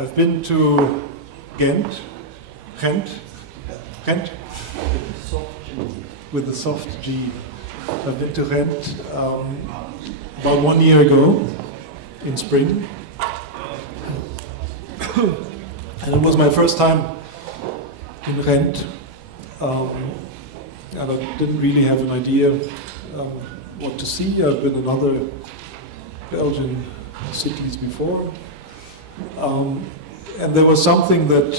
I've been to Gent, with a soft G. I've been to Gent about 1 year ago in spring. And it was my first time in Gent. And I didn't really have an idea what to see. I've been in other Belgian cities before. And there was something that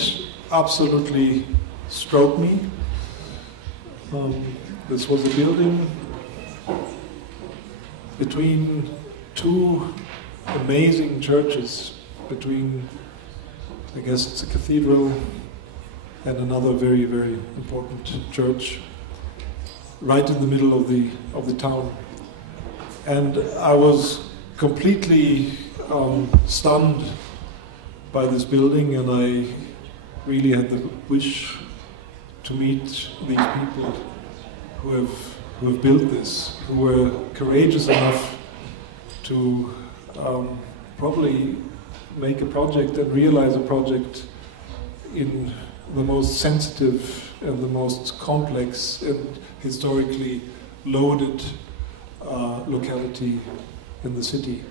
absolutely struck me. This was a building between two amazing churches, between, I guess it's a cathedral and another very, very important church, right in the middle of the town. And I was completely stunned by this building, and I really had the wish to meet these people who have built this, who were courageous enough to probably make a project and realize a project in the most sensitive and the most complex and historically loaded locality in the city.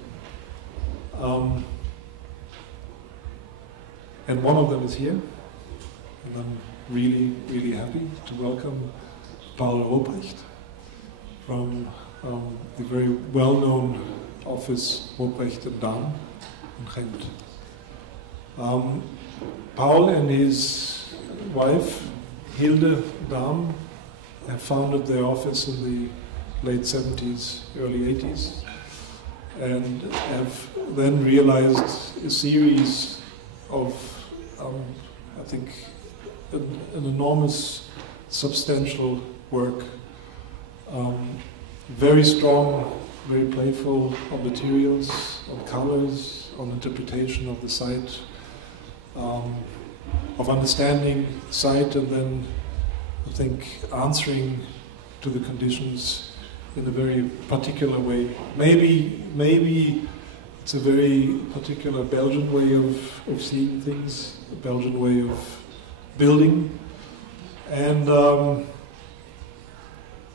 And one of them is here, and I'm really, really happy to welcome Paul Robbrecht from the very well-known office Robbrecht and Daem in Gent. Paul and his wife, Hilde Daem, have founded their office in the late 70s, early 80s, and have then realized a series of, I think, an enormous, substantial work. Very strong, very playful on materials, on colors, on interpretation of the site, of understanding site, and then I think answering to the conditions in a very particular way. Maybe it's a very particular Belgian way of seeing things, a Belgian way of building, and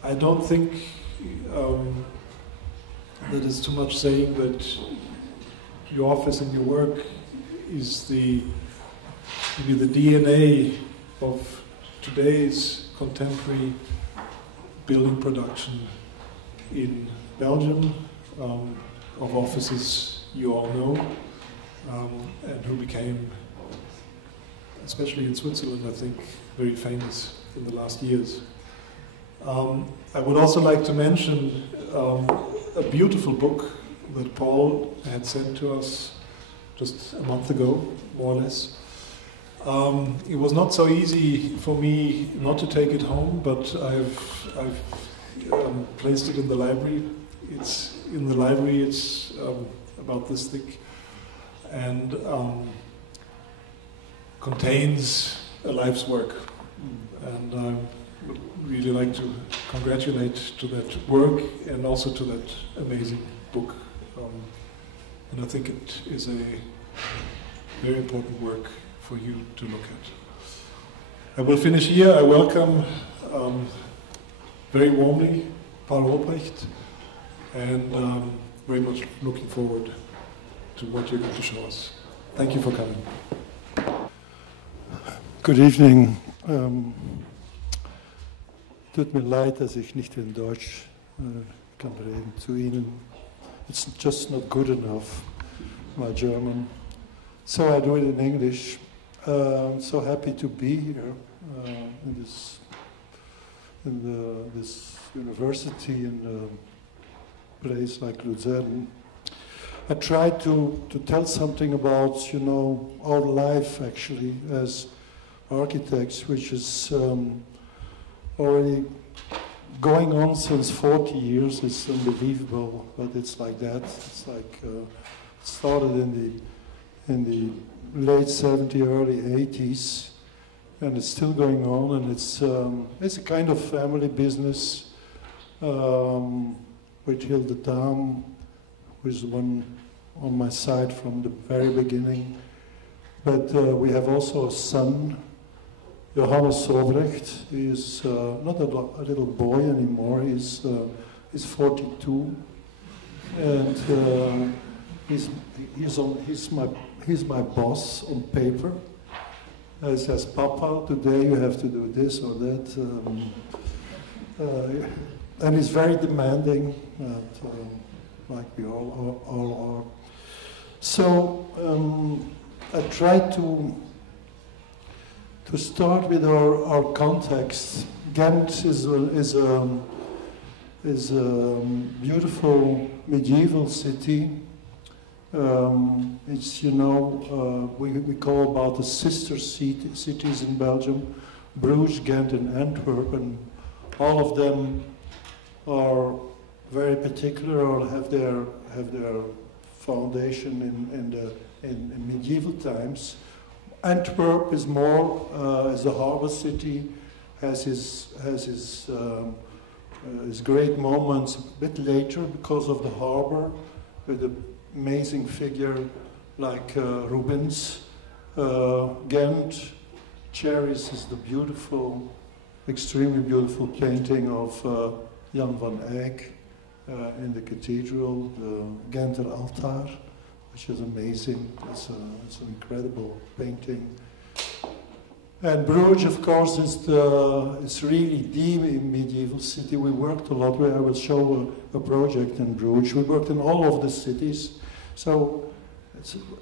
I don't think that it's too much saying that your office and your work is maybe the DNA of today's contemporary building production in Belgium, of offices you all know, and who became, especially in Switzerland, I think, very famous in the last years. I would also like to mention a beautiful book that Paul had sent to us just a month ago, more or less. It was not so easy for me not to take it home, but I've placed it in the library. It's in the library. It's about this thick, and contains a life's work. And I would really like to congratulate to that work and also to that amazing book. And I think it is a very important work for you to look at. I will finish here. I welcome very warmly Paul Robbrecht, and very much looking forward to what you're going to show us. Thank you for coming. Good evening. Tut mir leid, dass ich nicht in Deutsch kann reden zu Ihnen. It's just not good enough, my German. So I do it in English. I'm so happy to be here in this university in a place like Luzern. I tried to tell something about, you know, our life actually as architects, which is already going on since 40 years. It's unbelievable, but it's like that. It's like it started in the late 70s, early 80s, and it's still going on. And it's a kind of family business with Hilde Daem, who is the one on my side from the very beginning. But we have also a son, Johannes Robbrecht. He is not a little boy anymore. He's 42, and he's my boss on paper. He says, "Papa, today you have to do this or that," and he's very demanding, like we all are. So I tried to start with our context. Gent is a beautiful medieval city. It's, you know, we call about the sister cities in Belgium, Bruges, Ghent, and Antwerp, and all of them are very particular or have their foundation in medieval times. Antwerp is more as a harbor city, has his great moments a bit later because of the harbor, with an amazing figure like Rubens. Ghent cherishes the beautiful, extremely beautiful painting of Jan van Eyck in the cathedral, the Genter altar, which is amazing. It's an incredible painting. And Bruges, of course, is really the medieval city. We worked a lot. I will show a project in Bruges. We worked in all of the cities. So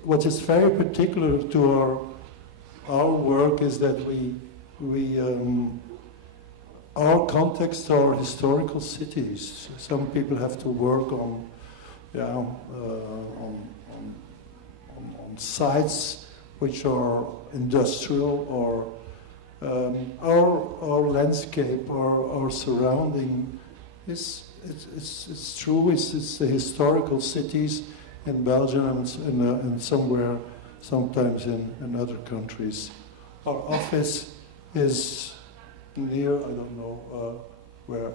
what is very particular to our work is that our context are historical cities. Some people have to work on sites which are industrial, or our landscape, our surrounding it's true. It's the historical cities in Belgium and sometimes in other countries. Our office is near, I don't know where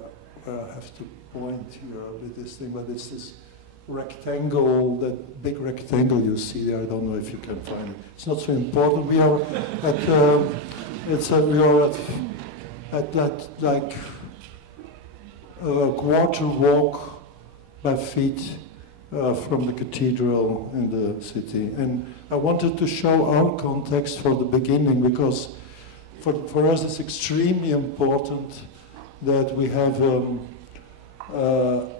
I have to point here with this thing, but it's this rectangle, that big rectangle you see there. I don't know if you can find it. It's not so important. We are at that like a quarter walk by feet from the cathedral in the city. And I wanted to show our context for the beginning, because for us it's extremely important that we have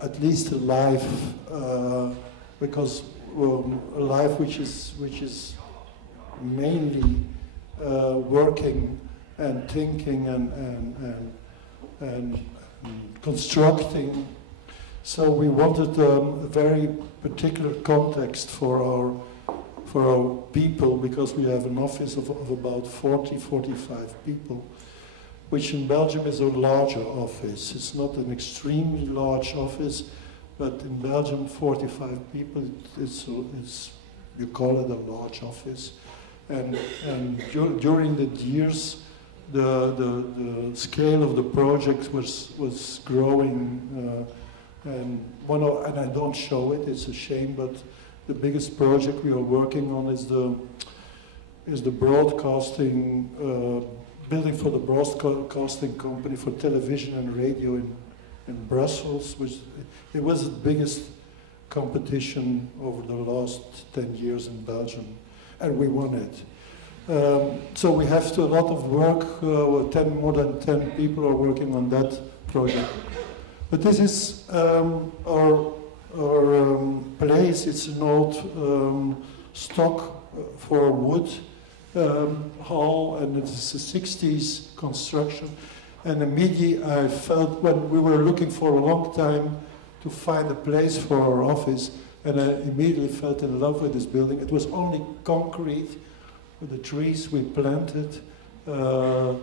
at least a life, because a life which is mainly working and thinking and constructing. So we wanted a very particular context for our people, because we have an office of about 40-45 people, which in Belgium is a larger office. It's not an extremely large office, but in Belgium, 45 people, you call it a large office. And during the years, the scale of the project was growing, and I don't show it. It's a shame, but the biggest project we are working on is the broadcasting building for the broadcasting company for television and radio in Brussels, which it was the biggest competition over the last 10 years in Belgium, and we won it. So we have a lot of work. More than 10 people are working on that project. But this is our place. It's an old stock for wood hall, and it's a 60s construction. And immediately I felt, when we were looking for a long time to find a place for our office, and I immediately felt in love with this building. It was only concrete, with the trees we planted, the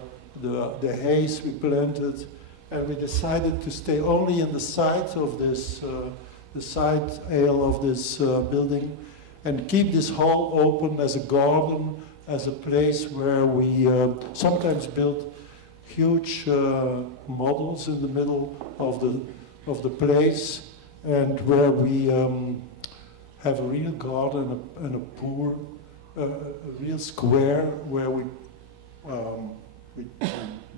haze we planted, and we decided to stay only in the side of this, the side aisle of this building, and keep this hall open as a garden, as a place where we sometimes build huge models in the middle of the place, and where we have a real garden and a pool a real square where we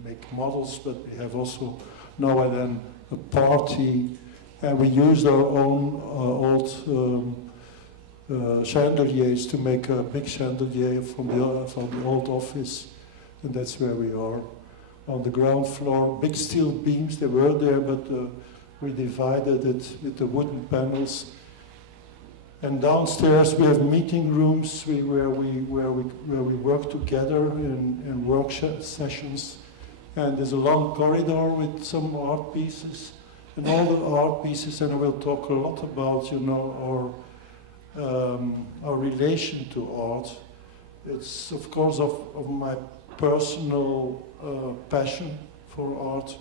make models, but we have also now and then a party, and we use our own old chandeliers to make a big chandelier from the old office, and that's where we are. On the ground floor, big steel beams, they were there, but we divided it with the wooden panels. And downstairs we have meeting rooms where we work together in workshop sessions. And there's a long corridor with some art pieces, and all the art pieces. And I will talk a lot about, you know, our relation to art. It's of course of my personal passion for art,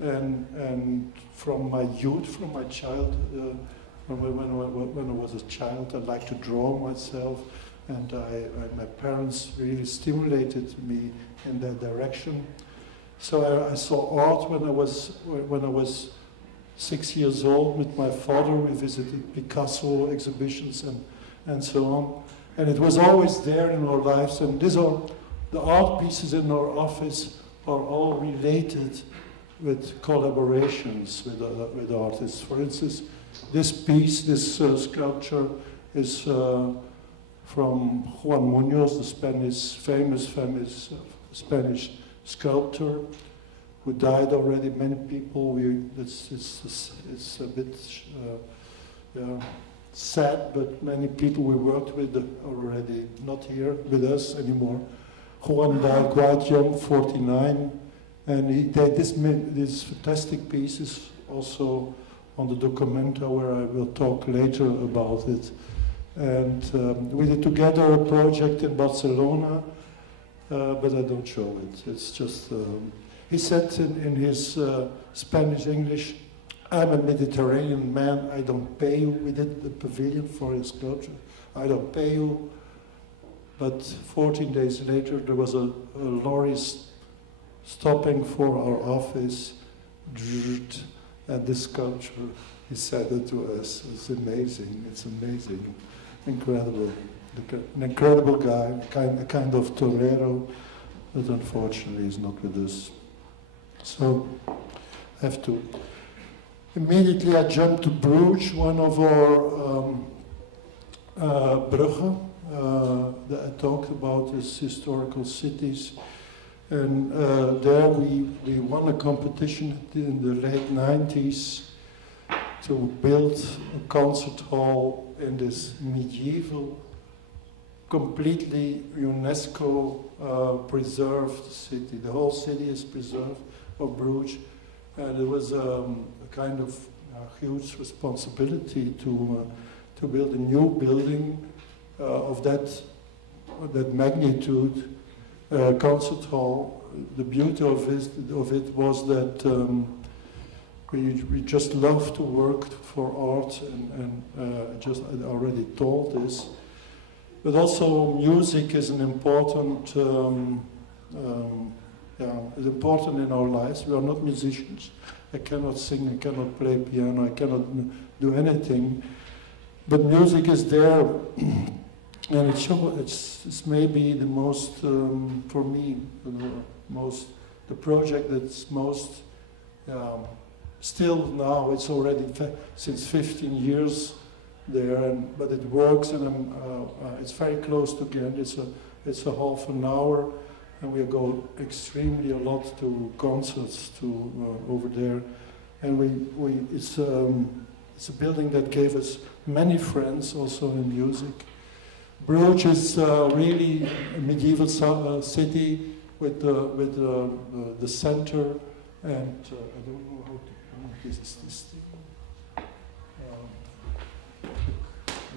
and from my youth, from my childhood. When I was a child, I liked to draw myself, and my parents really stimulated me in that direction. So I saw art when I was 6 years old with my father. We visited Picasso exhibitions and so on, and it was always there in our lives. And these are the art pieces in our office are all related with collaborations with artists. For instance, this piece, this sculpture, is from Juan Muñoz, the famous Spanish sculptor, who died already. Many people. It's a bit sad, but many people we worked with already not here with us anymore. Juan died quite young, 49, and he did this fantastic pieces also on the Documenta, where I will talk later about it. And we did together a project in Barcelona, but I don't show it. It's just, he said in his Spanish English, "I'm a Mediterranean man, I don't pay you." We did the pavilion for his sculpture. "I don't pay you." But 14 days later, there was a lorry stopping for our office, and this sculpture, he said it to us. It's amazing, incredible. An incredible guy, a kind of torero, but unfortunately he's not with us. So I have to. Immediately I jumped to Bruges, one of our Brugge, that I talked about as historical cities. And there we won a competition in the late 90s to build a concert hall in this medieval, completely UNESCO preserved city. The whole city is preserved, of Bruges. And it was a kind of huge responsibility to build a new building of that magnitude. Concert hall. The beauty of it was that we just love to work for art, and I already told this. But also music is an important, is important in our lives. We are not musicians. I cannot sing, I cannot play piano, I cannot do anything. But music is there. And it's maybe the most, for me, the project that's most, still now, it's already since 15 years there, but it works, and it's very close to Gent. It's a half an hour, and we go extremely a lot to concerts over there. And it's a building that gave us many friends also in music. Bruges is really a medieval city with the center, and I don't know how to this is this thing. I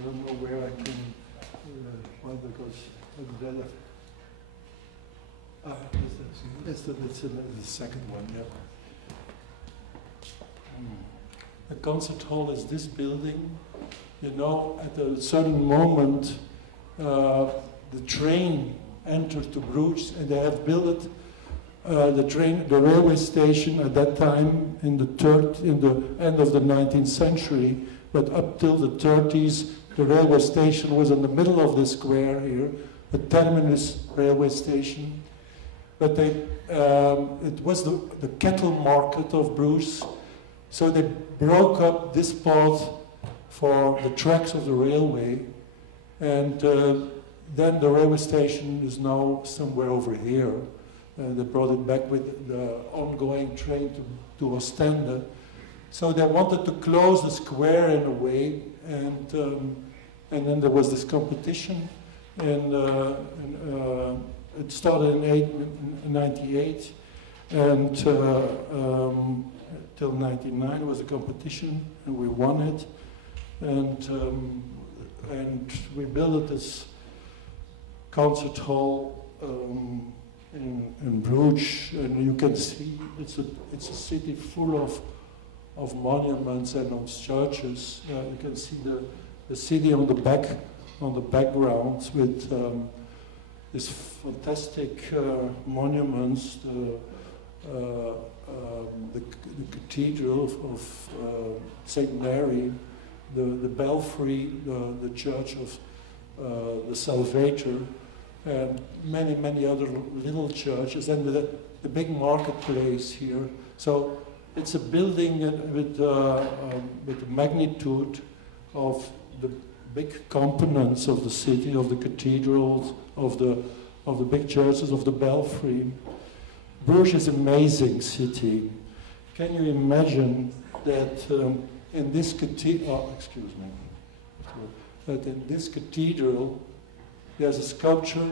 don't know where I can. Because it's the second one. Yeah. The concert hall is this building. You know, at a certain moment. The train entered to Bruges, and they have built the railway station at that time in the end of the 19th century, but up till the 30s, the railway station was in the middle of the square here, the terminus railway station. But it was the cattle market of Bruges, so they broke up this part for the tracks of the railway, and then the railway station is now somewhere over here. They brought it back with the ongoing train to Ostende. So they wanted to close the square in a way, and then there was this competition, and it started in 1998, and till 1999 was a competition, and we won it, and we built this concert hall in Bruges, and you can see it's a city full of monuments and of churches. You can see the city on the background with these fantastic monuments, the cathedral of St. Mary, the belfry, the church of the Salvator, and many other little churches, and the big marketplace here. So it's a building with the magnitude of the big components of the city, of the cathedrals, of the big churches, of the belfry. Bruges is an amazing city. Can you imagine that in this cathedral? That in this cathedral there's a sculpture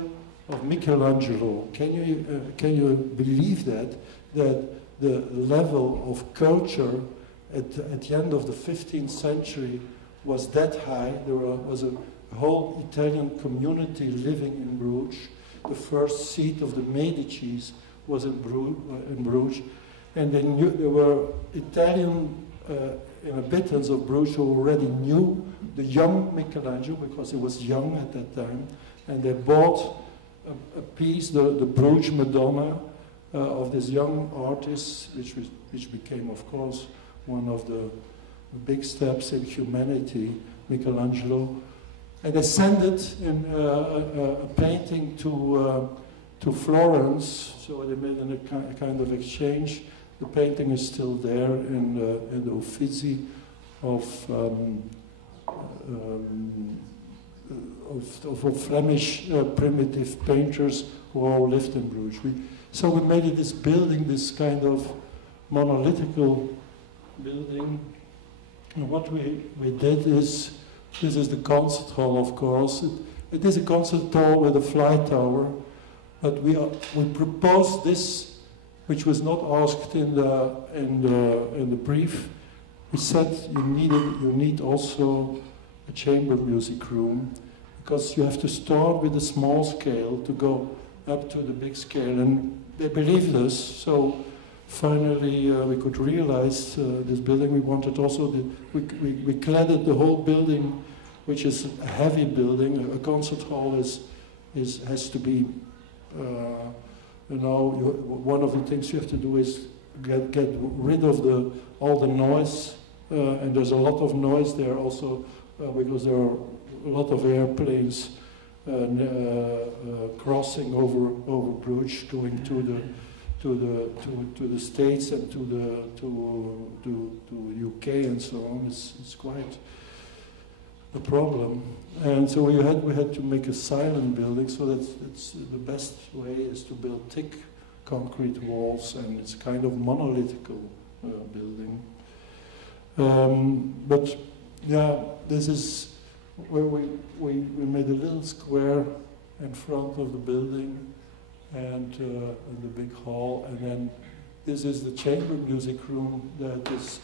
of Michelangelo. Can you believe that the level of culture at the end of the 15th century was that high? There was a whole Italian community living in Bruges. The first seat of the Medicis was in Bruges, and there were Italian inhabitants of Bruges who already knew the young Michelangelo because he was young at that time, and they bought a piece, the Bruges Madonna, of this young artist, which became, of course, one of the big steps in humanity, Michelangelo. And they sent it in a painting to Florence, so they made a kind of exchange. The painting is still there in the Uffizi of Flemish primitive painters who all lived in Bruges. So we made this building, this kind of monolithical building. And what we did is, this is the concert hall, of course. It is a concert hall with a fly tower, but we proposed this, which was not asked in the brief. We said you need also a chamber music room, because you have to start with a small scale to go up to the big scale, and they believed us. So finally we could realize this building. We wanted also we cladded the whole building, which is a heavy building. A concert hall has to be one of the things you have to do is get rid of all the noise, and there's a lot of noise there also because there are a lot of airplanes crossing over Bruges, going to the States and to UK and so on. It's quite a problem, and so we had to make a silent building. So that's the best way is to build thick concrete walls, and it's kind of monolithical building. But yeah, this is where we made a little square in front of the building and the big hall, and then this is the chamber music room that is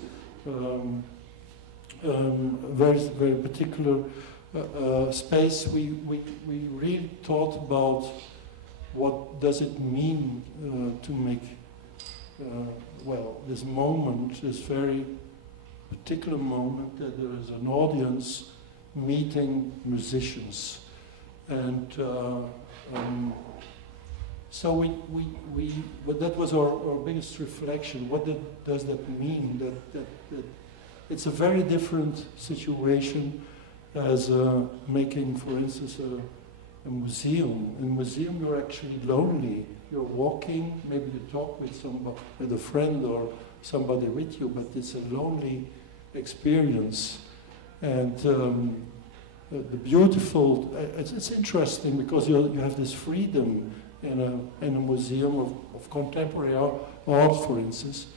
very particular space. We really thought about what does it mean to make this moment, this very particular moment that there is an audience meeting musicians, and So but that was our biggest reflection. What does that mean? That it's a very different situation as making, for instance, a museum. In a museum, you're actually lonely. You're walking, maybe you talk with somebody, with a friend or somebody with you, but it's a lonely experience. And the beautiful, it's interesting because you have this freedom in a museum of contemporary art, for instance.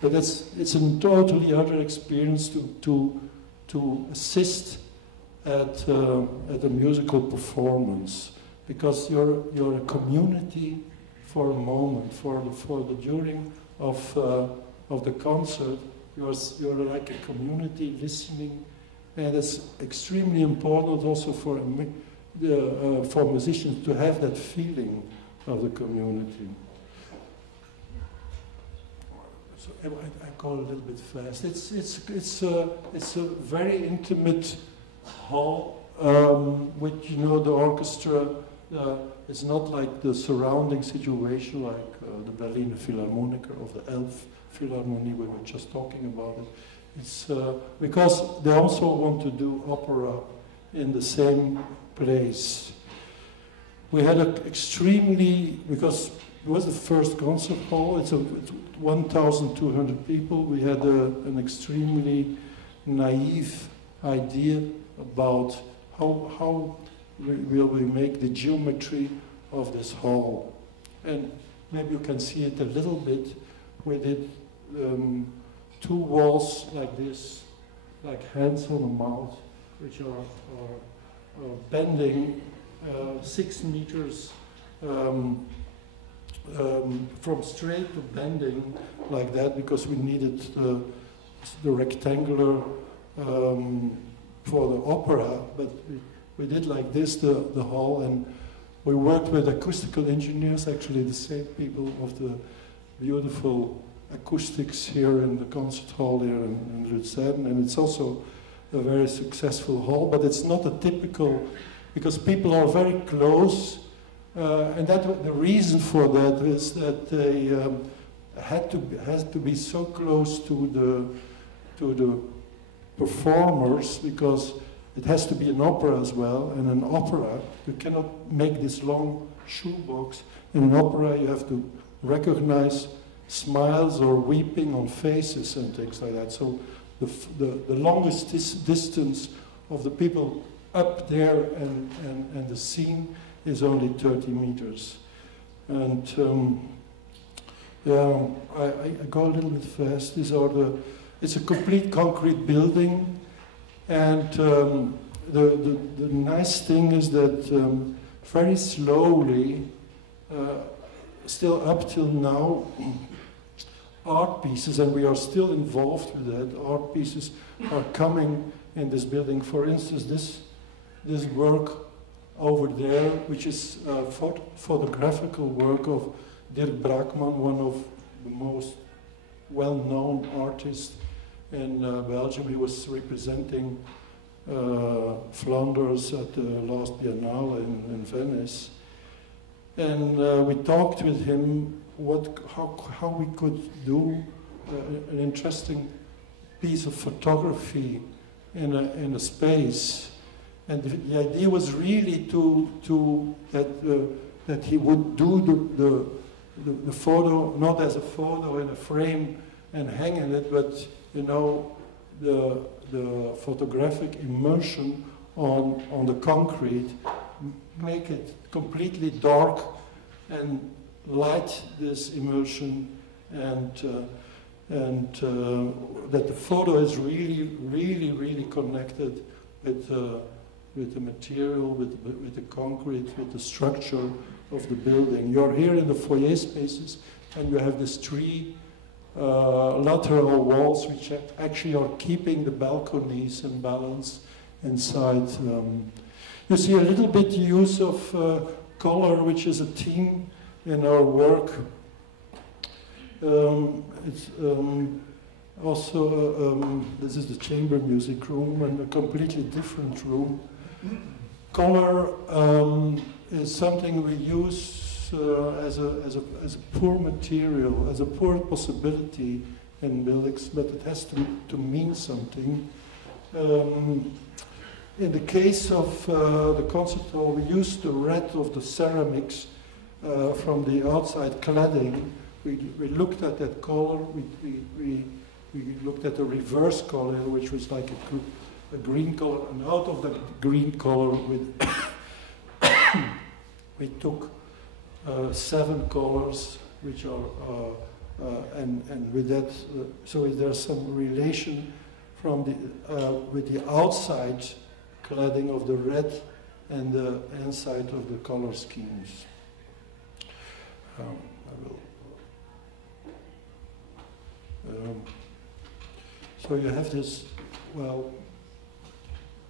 But it's a totally other experience to assist at a musical performance, because you're a community for a moment, for the during of the concert. You're like a community listening, and it's extremely important also for musicians to have that feeling of the community. So I go a little bit fast. It's a very intimate hall, with the orchestra. It's not like the surrounding situation, like the Berliner Philharmoniker or the Elf Philharmonie we were just talking about it. It's because they also want to do opera in the same place. We had because it was the first concert hall, it's 1,200 people. We had an extremely naive idea about how will we make the geometry of this hall. And maybe you can see it a little bit. We did 2 walls like this, like hands on a mouth, which are bending 6 meters from straight to bending like that, because we needed the rectangular for the opera, but we did like this, the hall, and we worked with acoustical engineers, actually the same people of the beautiful acoustics here in the concert hall here in Luzern, and it's also a very successful hall, but it's not a typical, because people are very close, and the reason for that is that they had to be so close to the performers, because it has to be an opera as well, and an opera, you cannot make this long shoebox. In an opera you have to recognize smiles or weeping on faces and things like that. So the longest distance of the people up there and the scene is only 30 meters. And yeah, I go a little bit fast. It's a complete concrete building, and the nice thing is that very slowly, still up till now, art pieces, and we are still involved with that, art pieces are coming in this building. For instance, this work over there, which is photographical work of Dirk Brakman, one of the most well-known artists in Belgium. He was representing Flanders at the last Biennale in Venice. And we talked with him how we could do an interesting piece of photography in a space. And the idea was really that he would do the photo not as a photo in a frame and hang in it, but the photographic immersion on the concrete, make it completely dark and light this immersion, and that the photo is really connected with the material, with the concrete, with the structure of the building. You're here in the foyer spaces, and you have these 3 lateral walls which actually are keeping the balconies in balance inside. You see a little bit use of color, which is a theme in our work. It's also, this is the chamber music room, and a completely different room. Color is something we use as a poor material, as a poor possibility in buildings, but it has to mean something. In the case of the concert hall, we used the red of the ceramics from the outside cladding. We looked at that color. We looked at the reverse color, which was like a green color, and out of that green color, we took 7 colors, which are and with that, so there's some relation from the with the outside cladding of the red and the inside of the color schemes. So you have this, well,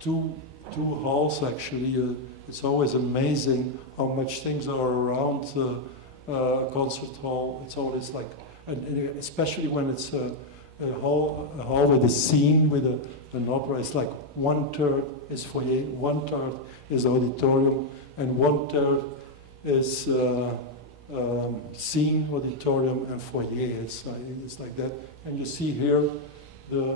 two halls actually. It's always amazing how much things are around a concert hall. It's always like, and especially when it's a hall with a scene with an opera. It's like 1/3 is foyer, 1/3 is auditorium, and 1/3 is scene, auditorium, and foyer. It's like that. And you see here the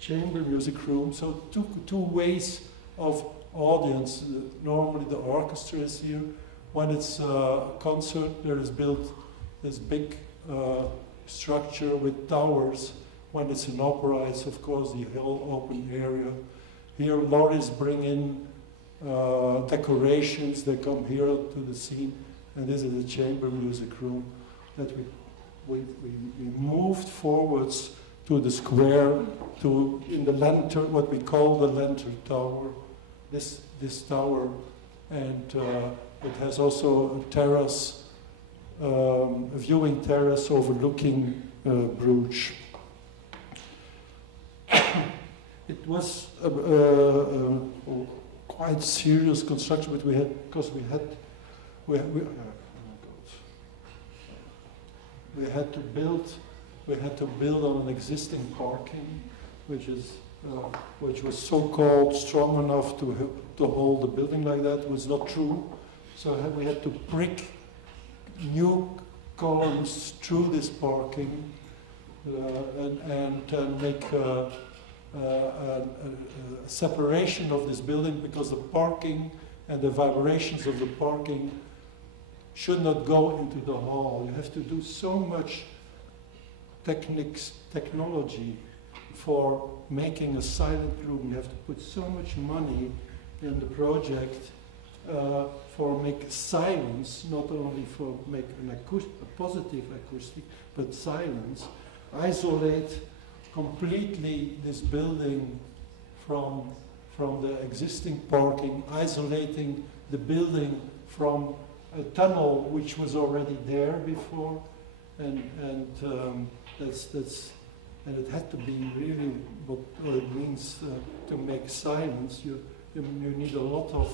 chamber music room. So two ways of audience. Normally the orchestra is here. When it's a concert, there is built this big structure with towers. When it's an opera, it's of course the whole open area. Here lorries bring in decorations. They come here to the scene, and this is the chamber music room that we moved forwards to the square, in the lantern, what we call the lantern tower. This tower, and it has also a terrace, a viewing terrace overlooking Bruges. It was a quite serious construction, but we had to build on an existing parking, which was so-called strong enough to hold the building like that. It was not true. So we had to brick new columns through this parking and make a separation of this building, because the parking and the vibrations of the parking should not go into the hall. You have to do so much technology for making a silent room. You have to put so much money in the project for make silence, not only for make a positive acoustic, but silence. Isolate completely this building from the existing parking, isolating the building from a tunnel which was already there before, and it had to be really what it means to make silence. You need a lot of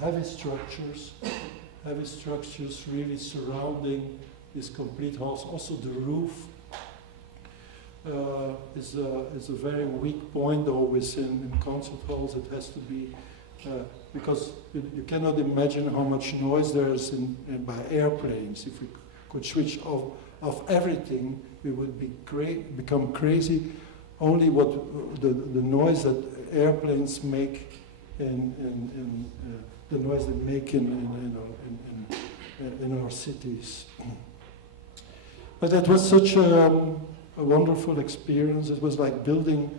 heavy structures really surrounding this complete house. Also the roof is a very weak point always in concert halls. It has to be because you cannot imagine how much noise there is by airplanes. If we could switch off everything, we would become crazy. Only what the noise that airplanes make in the noise they make in our cities. But that was such a wonderful experience. It was like building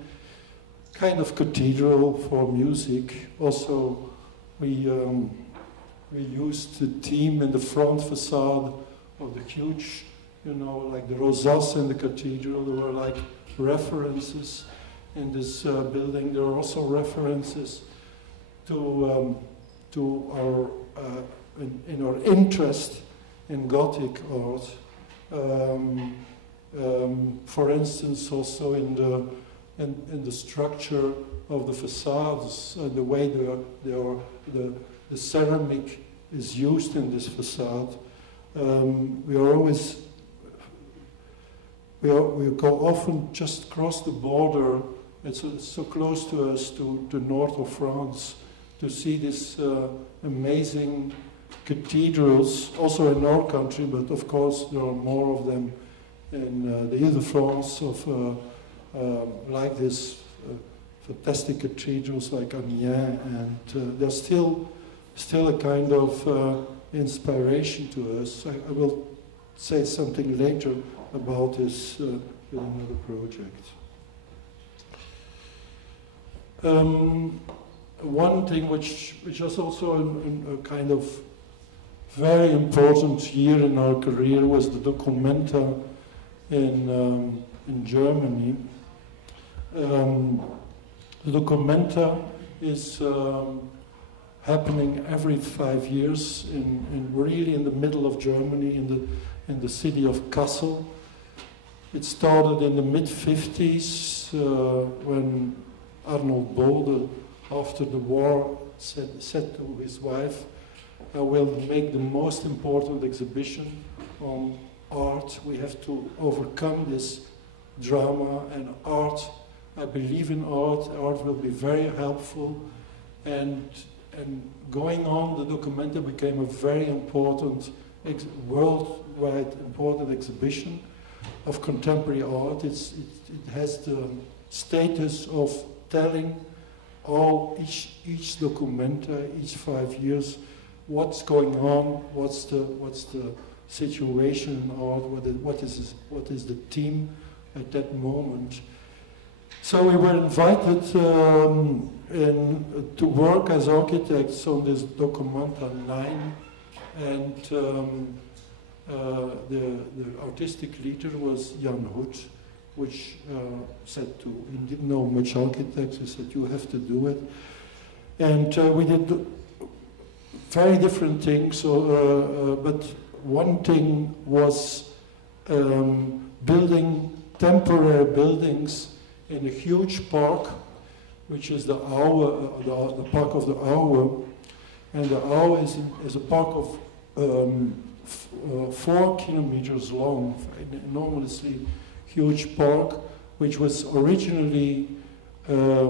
kind of cathedral for music. Also, we used the theme in the front facade of the huge, like the rosace in the cathedral. There were like references in this building. There are also references to our in our interest in Gothic art. For instance, also in the structure of the facades, the way the ceramic is used in this facade. We go often just cross the border. It's so close to us, to north of France, to see these amazing cathedrals, also in our country, but of course there are more of them in the Ile-de-France, like this fantastic cathedrals like Amiens, and they're still a kind of inspiration to us. I will say something later about this in another project. One thing which was also a kind of very important year in our career was the Documenta in Germany. The Documenta is happening every 5 years really in the middle of Germany, in the city of Kassel. It started in the mid-50s when Arnold Bode, after the war, said to his wife, "I will make the most important exhibition on art. We have to overcome this drama and art. I believe in art. Art will be very helpful." And going on, the Documenta became a very important, worldwide important exhibition of contemporary art. It has the status of telling each Documenta, each 5 years, what's going on, what's the situation in art, what is the theme at that moment. So we were invited to work as architects on this Documenta 9, and the artistic leader was Jan Hoed, which said he didn't know much architects, he said, "You have to do it." And we did very different things, but one thing was building temporary buildings in a huge park, which is the Ouwe, the park of the Ouwe. And the Ouwe is a park of 4 kilometers long, an enormously huge park, which was originally a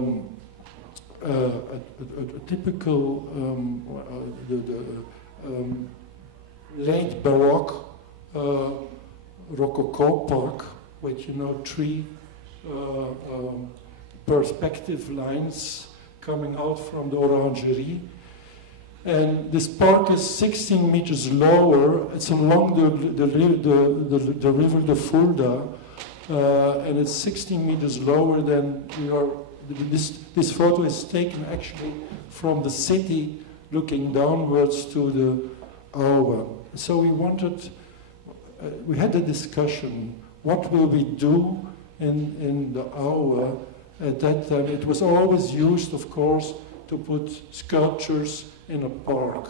typical late Baroque Rococo park with, 3 perspective lines coming out from the orangerie. And this park is 16 meters lower. It's along the river, the Fulda, and it's 16 meters lower than we are. This photo is taken actually from the city, looking downwards to the Ouwe. So we had a discussion. What will we do in the Ouwe? At that time, it was always used, of course, to put sculptures in a park.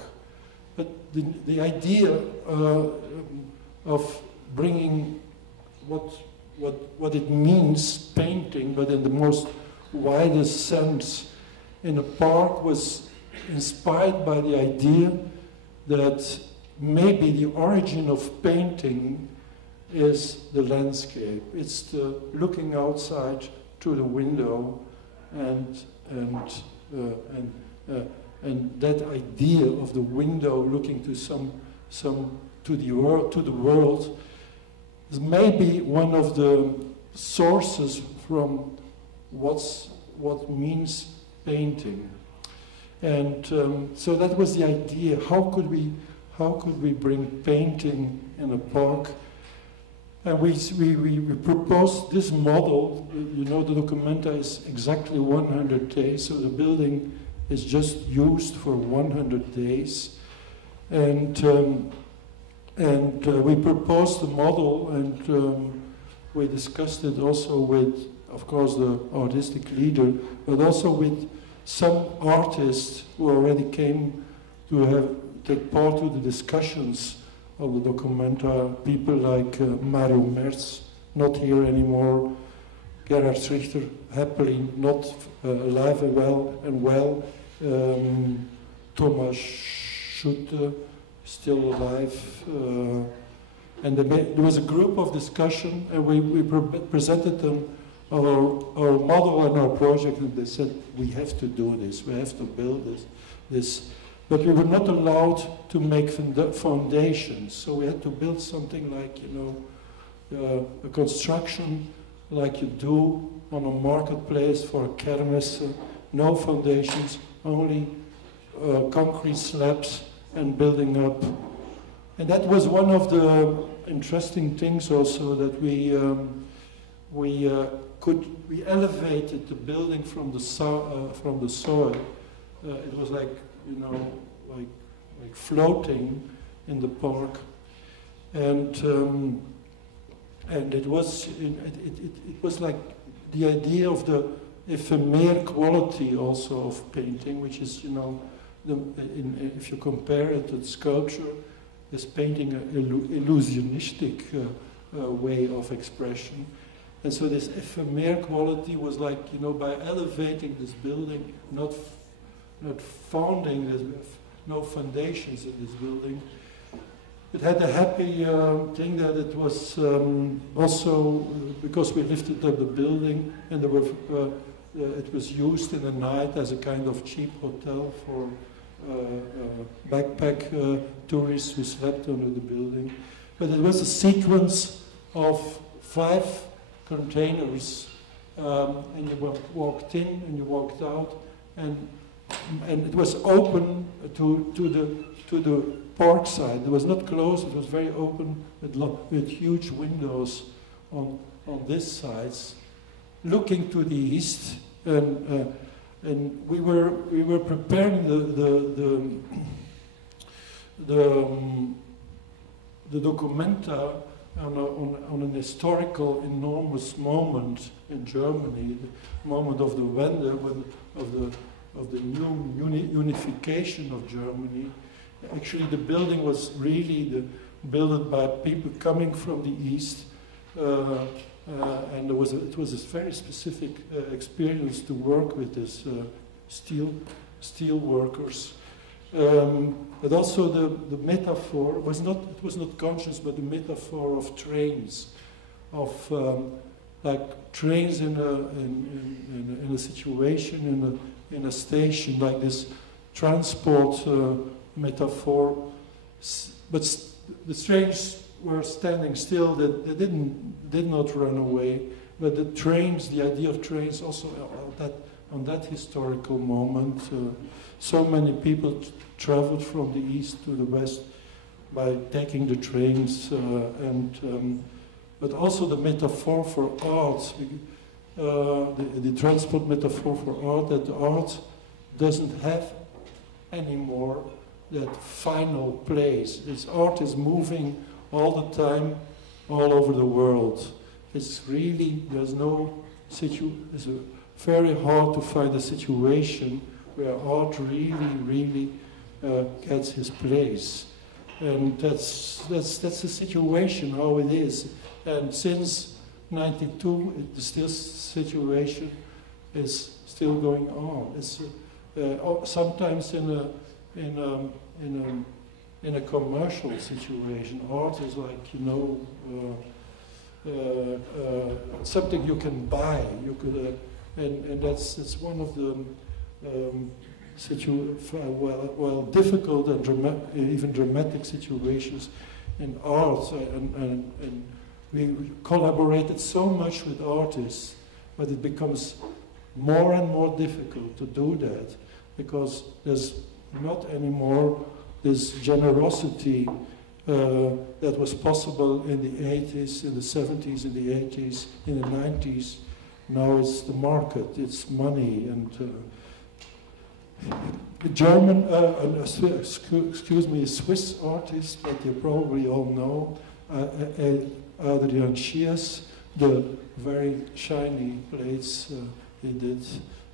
But the idea of bringing what it means, painting, but in the most widest sense, in a park was inspired by the idea that maybe the origin of painting is the landscape. It's the looking outside to the window, and that idea of the window looking to the world is maybe one of the sources from what means painting. And so that was the idea. How could we bring painting in a park? And we proposed this model. The Documenta is exactly 100 days, so the building is just used for 100 days. And we proposed the model, and we discussed it also with, of course, the artistic leader, but also with some artists who already came to take part in the discussions of the Documenta, people like Mario Merz, not here anymore, Gerhard Richter, happily not alive and well, Thomas Schutte, still alive, and there was a group of discussion, and we presented them our model and our project, and they said, we have to do this, we have to build this. But we were not allowed to make foundations, so we had to build something like, a construction like you do on a marketplace for a kermis, no foundations, only concrete slabs and building up. And that was one of the interesting things also, that we elevated the building from the soil. It was like, like floating in the park, and it was like the idea of the ephemeral quality also of painting, which is, if you compare it to sculpture, is painting an illusionistic way of expression. And so this ephemeral quality was like, by elevating this building, not founding this, no foundations in this building. It had a happy thing that it was also, because we lifted up the building, and there were, it was used in the night as a kind of cheap hotel for backpack tourists who slept under the building. But it was a sequence of 5 containers, and you walked in and you walked out, and it was open to the park side. It was not closed, it was very open with huge windows on this side, looking to the east, and we were preparing the documenta on an historical enormous moment in Germany, the moment of the Wende, of the new unification of Germany. Actually, the building was really built by people coming from the east, and it was a very specific experience to work with this steel workers. But also the metaphor was not conscious, but the metaphor of trains, of like trains in a situation in a station, like this transport metaphor. But the trains were standing still; they did not run away. But the trains, the idea of trains, also on that historical moment, so many people traveled from the east to the west by taking the trains, but also the metaphor for art, the transport metaphor for art, that art doesn't have anymore that final place. This art is moving all the time, all over the world. It's really, it's very hard to find a situation where art really gets his place. And that's the situation, how it is. And since 92, the situation is still going on. It's sometimes in a commercial situation. Art is like, something you can buy. You could, and that's one of the difficult and even dramatic situations in art. And we collaborated so much with artists, but it becomes more and more difficult to do that, because there's not anymore this generosity that was possible in the 80s, in the 70s, in the 80s, in the 90s. Now it's the market, it's money, and the German, Swiss artist that you probably all know, Adrian Schiers, the very shiny plates he did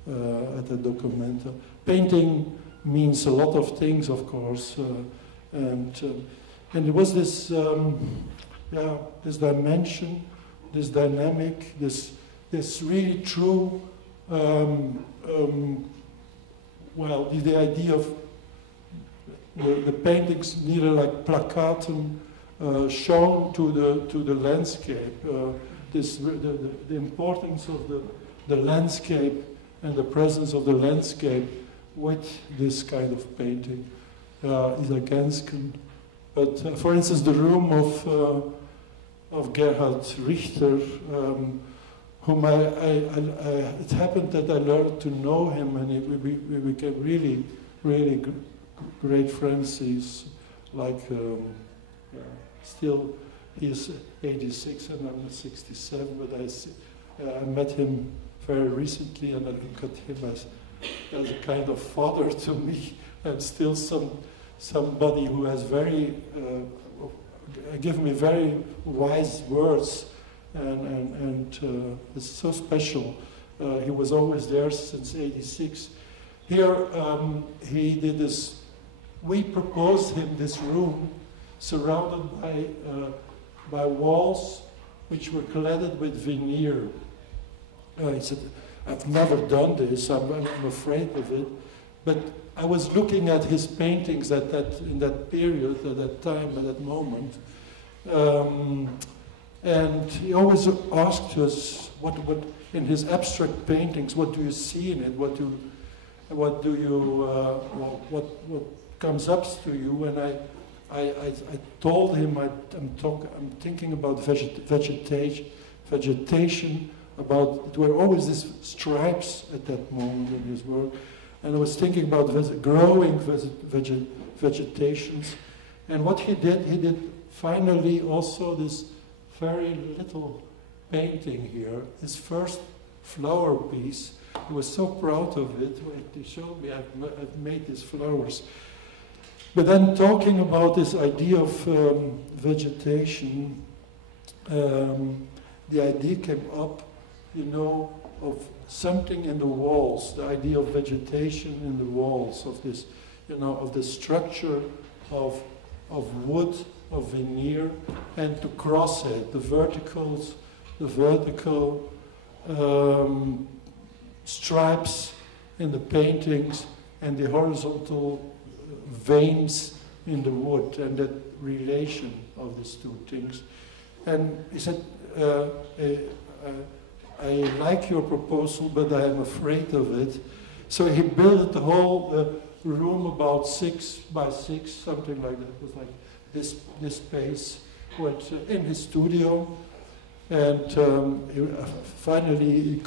at the Documenta. Painting means a lot of things, of course, and it was this, this dimension, this dynamic, this really true, the idea of the paintings nearly like plakaten shown to the landscape. the importance of the landscape and the presence of the landscape with this kind of painting is against. But for instance, the room of Gerhard Richter, whom it happened that I learned to know him, and we became really, really great friends. He's like, still, he's 86 and I'm 67, but I met him very recently, and I look at him as a kind of father to me, and still somebody who has given me very wise words, and it's so special. He was always there since '86. Here he did this. We proposed him this room surrounded by walls which were cladded with veneer. He said, "I've never done this. I'm afraid of it." But I was looking at his paintings in that period, at that time, at that moment, and he always asked us, "What in his abstract paintings? What do you see in it? What comes up to you?" And I told him I'm thinking about vegetation. There were always these stripes at that moment in his work, and I was thinking about growing vegetations. And what he did finally also this very little painting here, his first flower piece. He was so proud of it. He showed me I've made these flowers. But then talking about this idea of vegetation, the idea came up, of something in the walls, the idea of vegetation in the walls, of this, of the structure of wood, of veneer, and to cross it, the vertical stripes in the paintings and the horizontal veins in the wood, and that relation of these two things. And he said, I like your proposal, but I am afraid of it. So he built the whole room about 6 by 6, something like that. It was like this space, went in his studio, and finally he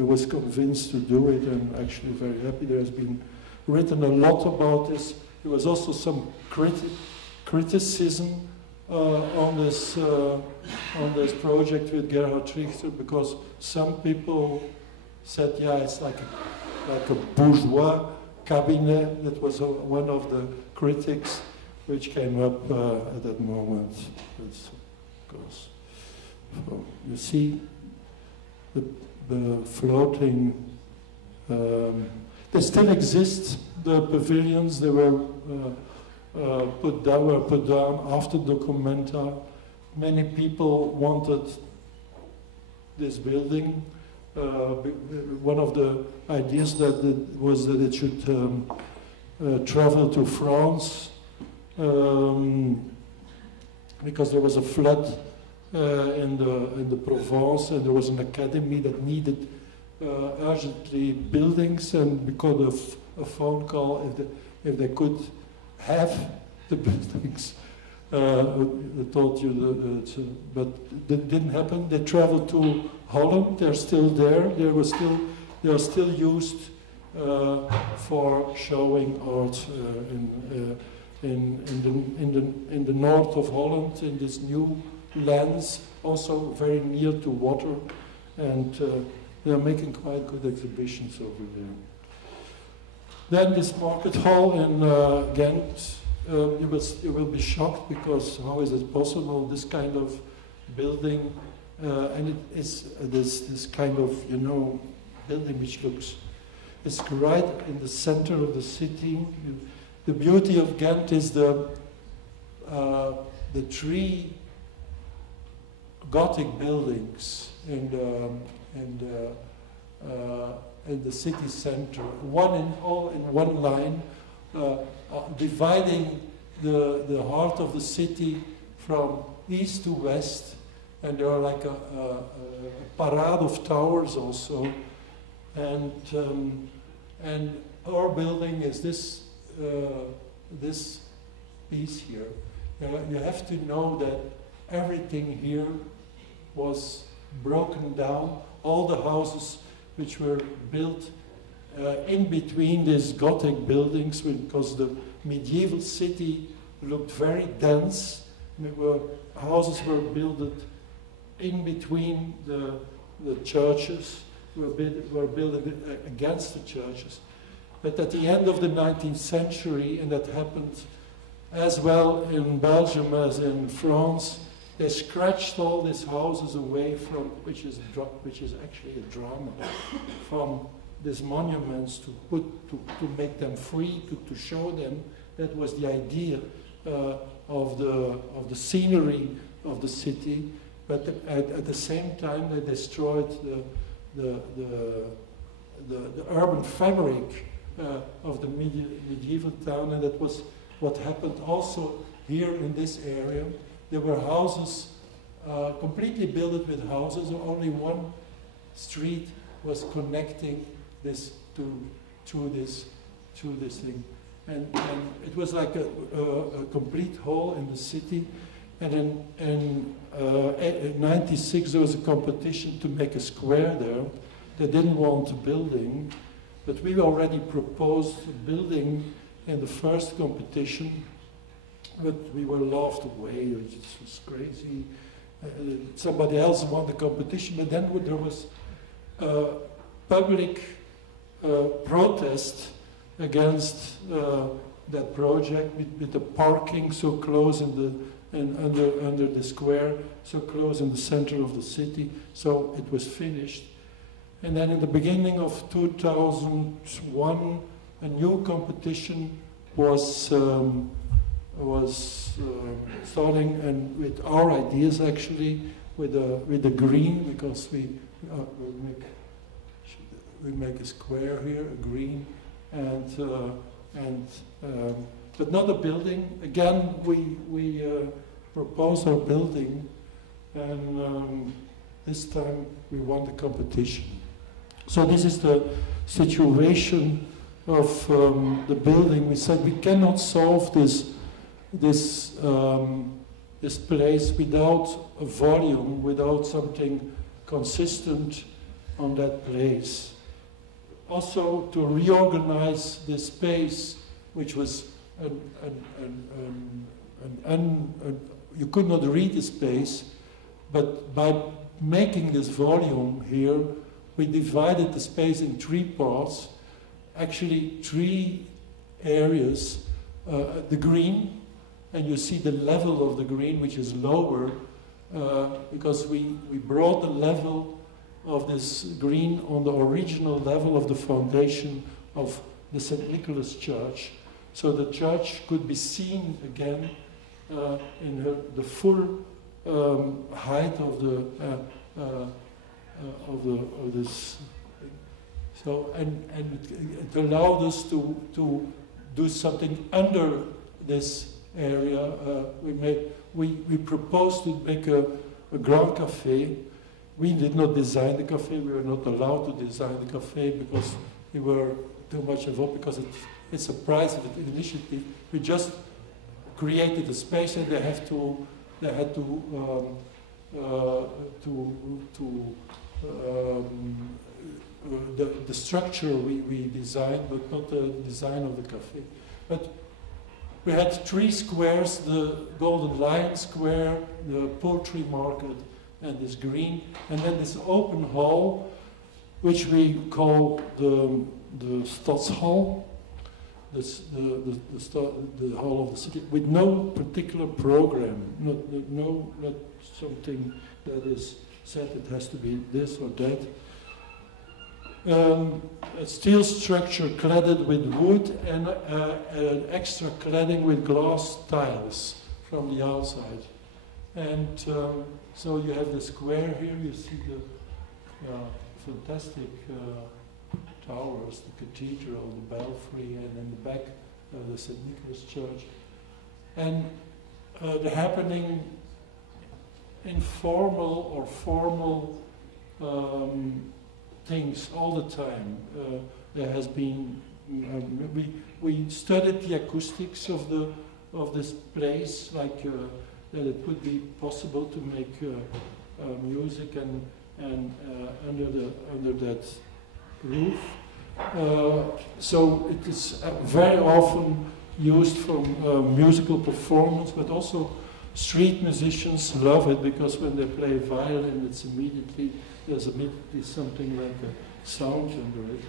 was convinced to do it, and actually very happy. There has been written a lot about this. There was also some criticism on this project with Gerhard Richter, because some people said, yeah, it's like a bourgeois cabinet. That was one of the critics which came up at that moment. So you see the floating. They still exist. The pavilions, they were put down after Documenta. Many people wanted this building. One of the ideas was that it should travel to France, because there was a flood in the Provence, and there was an academy that needed urgently buildings, and because of a phone call, if they could have the buildings, I told you but that didn't happen. They traveled to Holland. They're still there. They are still used for showing art in the north of Holland, in this new lands, also very near to water, and they are making quite good exhibitions over there. Then this market hall in Gent, you will be shocked, because how is it possible, this kind of building, and it is this kind of, building which looks, it's right in the center of the city. The beauty of Gent is the 3 Gothic buildings in the city center, all in one line, dividing the heart of the city from east to west, and there are like a parade of towers also, and our building is this this piece here. You have to know that everything here was broken down. All the houses which were built in between these Gothic buildings, because the medieval city looked very dense. Houses were built in between the churches, were built against the churches. But at the end of the 19th century, and that happened as well in Belgium as in France, they scratched all these houses away from, which is actually a drama, from these monuments to make them free, to show them. That was the idea of the scenery of the city. But at the same time, they destroyed the urban fabric of the medieval town, and that was what happened also here in this area. There were houses completely built with houses. Only one street was connecting this to this thing, and it was like a complete hole in the city. And in 96 there was a competition to make a square there. They didn't want a building, but we already proposed a building in the first competition, but we were laughed away. It was crazy. Somebody else won the competition, but then there was a public protest against that project with the parking so close under the square, so close in the center of the city. So it was finished. And then in the beginning of 2001, a new competition was starting, and with our ideas actually, with the green, because we make a square here, a green, but not a building. Again, we proposed our building, and this time we won the competition. So this is the situation of the building. We said we cannot solve this place without a volume, without something consistent on that place. Also, to reorganize the space, which was you could not read the space, but by making this volume here, we divided the space in three parts, actually three areas. The green, and you see the level of the green, which is lower, because we brought the level of this green on the original level of the foundation of the St. Nicholas Church, so the church could be seen again in the full height of this. So and it allowed us to do something under this area. We proposed to make a grand cafe. We did not design the cafe. We were not allowed to design the cafe because we were too much involved, because it's a private initiative. We just created a space, and they had to the structure we designed, but not the design of the cafe. But we had three squares: the Golden Lion Square, the Poultry Market, and this green, and then this open hall, which we call the Stadshal, the hall of the city, with no particular program, not something that is said it has to be this or that. A steel structure cladded with wood, and an extra cladding with glass tiles from the outside. And so you have the square here, you see the fantastic towers, the cathedral, the belfry, and in the back the St. Nicholas Church. And the happening informal or formal things all the time. There has been we studied the acoustics of this place, like that it would be possible to make music and under that roof. So it is very often used for musical performance, but also street musicians love it because when they play violin, there's immediately something like a sound under it.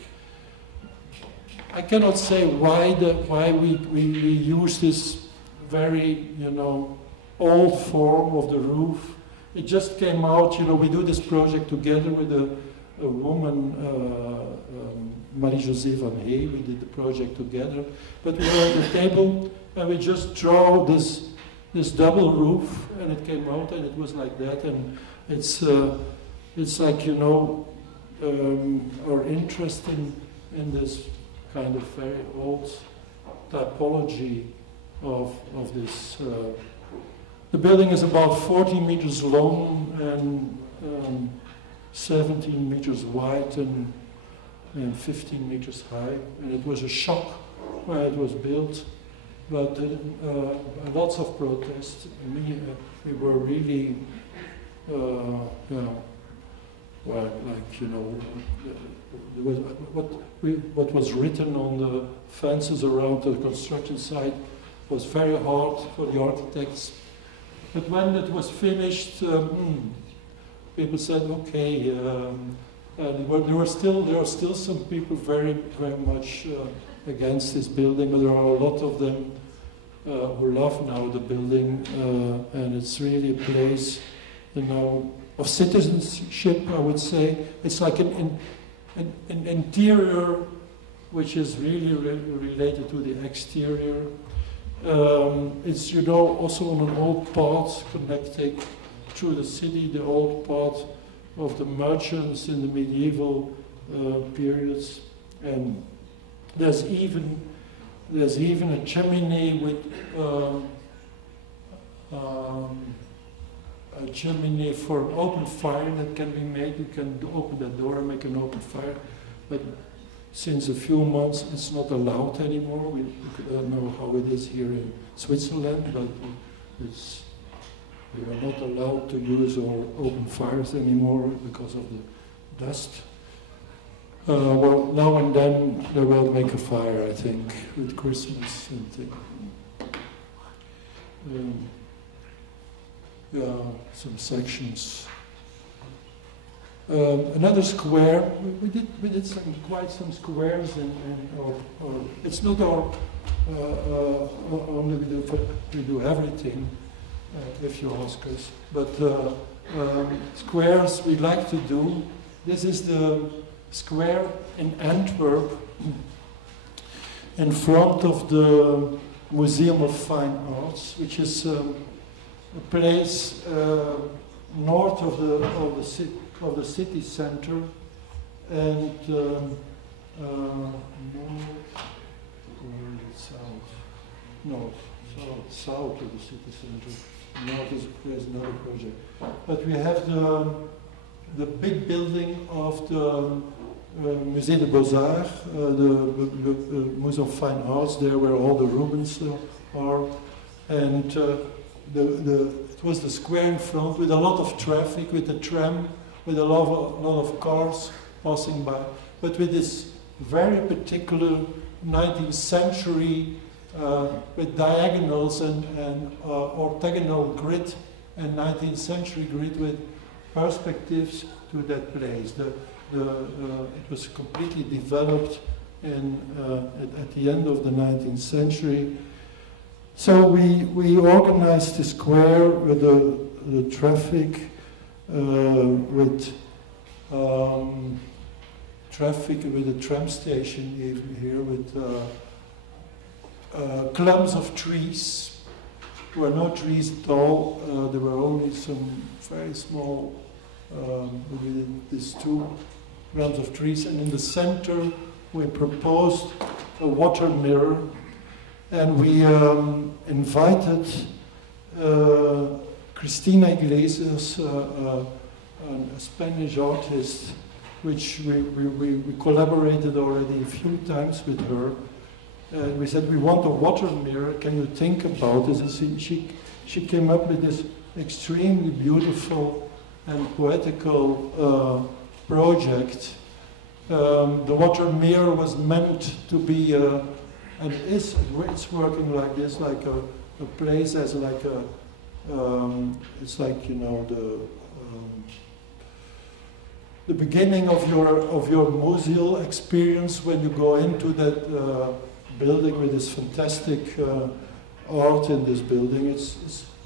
I cannot say why we use this very, old form of the roof. It just came out, we do this project together with a woman, Marie-Josée Van Hey. We did the project together, but we were at the table and we just draw this double roof, and it came out, and it was like that. And it's like our interest in this kind of very old typology of this. The building is about 40 meters long and 17 meters wide and 15 meters high. And it was a shock when it was built, but lots of protests. We were really, what was written on the fences around the construction site was very hard for the architects. But when it was finished, people said, okay. There are still some people very, very much against this building, but there are a lot of them who love now the building, and it's really a place, of citizenship. I would say it's like an interior which is really related to the exterior. It's also on an old path connecting through the city, the old path of the merchants in the medieval periods, and there's even a chimney with a chimney for an open fire that can be made. You can open the door and make an open fire, but since a few months it's not allowed anymore. We don't know how it is here in Switzerland, but we are not allowed to use our open fires anymore because of the dust. Well, now and then they will make a fire, I think, with Christmas and things. Some sections. Another square. We did quite some squares, or it's not our only we do everything if you ask us. But squares we like to do. This is the square in Antwerp, in front of the Museum of Fine Arts, which is a place north of the city center, and south of the city center. North is another project, but we have the big building of the Musée des Beaux-Arts, the Museum of Fine Arts, there where all the Rubens are, and it was the square in front with a lot of traffic, with a tram, with a lot of cars passing by, but with this very particular 19th century with diagonals and orthogonal grid and 19th century grid with perspectives to that place. It was completely developed at the end of the 19th century. So we organized the square with the traffic, with a tram station even here, with clumps of trees. There were no trees at all. There were only some very small, these two clumps of trees. And in the center, we proposed a water mirror, and we invited Cristina Iglesias, a Spanish artist, which we collaborated already a few times with her. We said, we want a water mirror, can you think about this? And she came up with this extremely beautiful and poetical project. The water mirror was meant to be, and it's working like this, like a place as like a, it's like, you know, the beginning of your museal experience when you go into that building with this fantastic art in this building.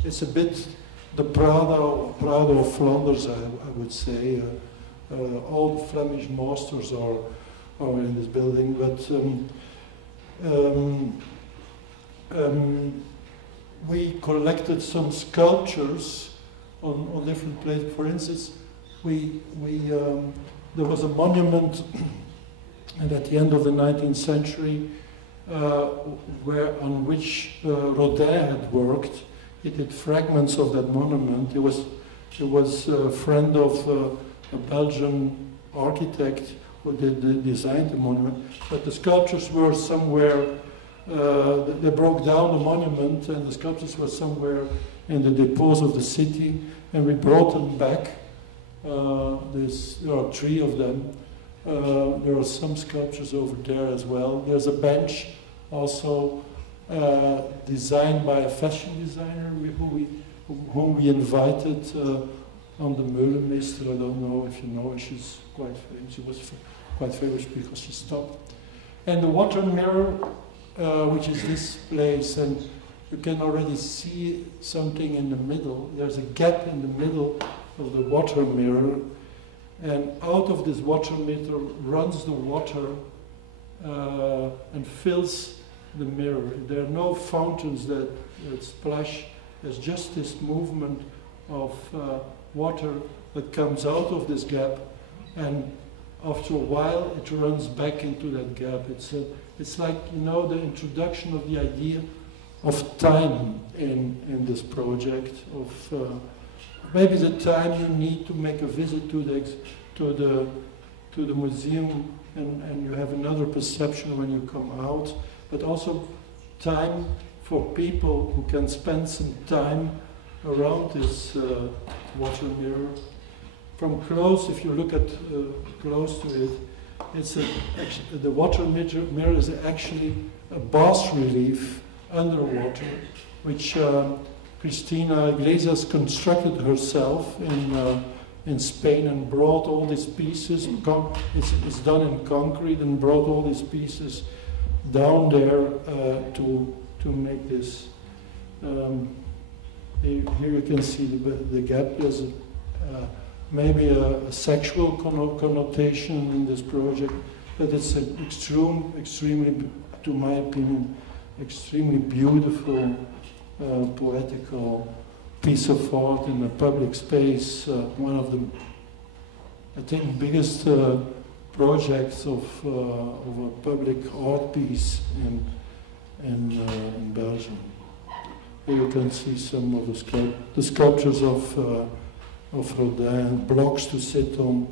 It's a bit the Prado of Flanders, I would say. All the Flemish masters are in this building, but we collected some sculptures on different places. For instance, there was a monument and at the end of the 19th century on which Rodin had worked. He did fragments of that monument. He was a friend of a Belgian architect who designed the monument, but the sculptures were somewhere, they broke down the monument and the sculptures were somewhere in the depots of the city, and we brought them back. There are 3 of them. There are some sculptures over there as well. There's a bench also designed by a fashion designer whom we invited on the Meulenmeester. I don't know if you know her, she's quite famous. She was quite famous because she stopped. And the water mirror, which is this place, and you can already see something in the middle. There's a gap in the middle of the water mirror, and out of this water mirror runs the water and fills the mirror. There are no fountains that splash. There's just this movement of water that comes out of this gap, and after a while it runs back into that gap. It's like, you know, the introduction of the idea of time in this project, of maybe the time you need to make a visit to the museum, and you have another perception when you come out, but also time for people who can spend some time around this water mirror. From close, if you look at close to it, the water mirror is actually a bas relief underwater, which Cristina Iglesias constructed herself in Spain and brought all these pieces. It's done in concrete, and brought all these pieces down there to make this. Here you can see the gap. There's maybe a sexual connotation in this project, but it's an extremely, to my opinion, extremely beautiful, poetical piece of art in a public space. One of the, I think, biggest projects of a public art piece in Belgium. Here you can see some of the sculptures of Rodin, blocks to sit on.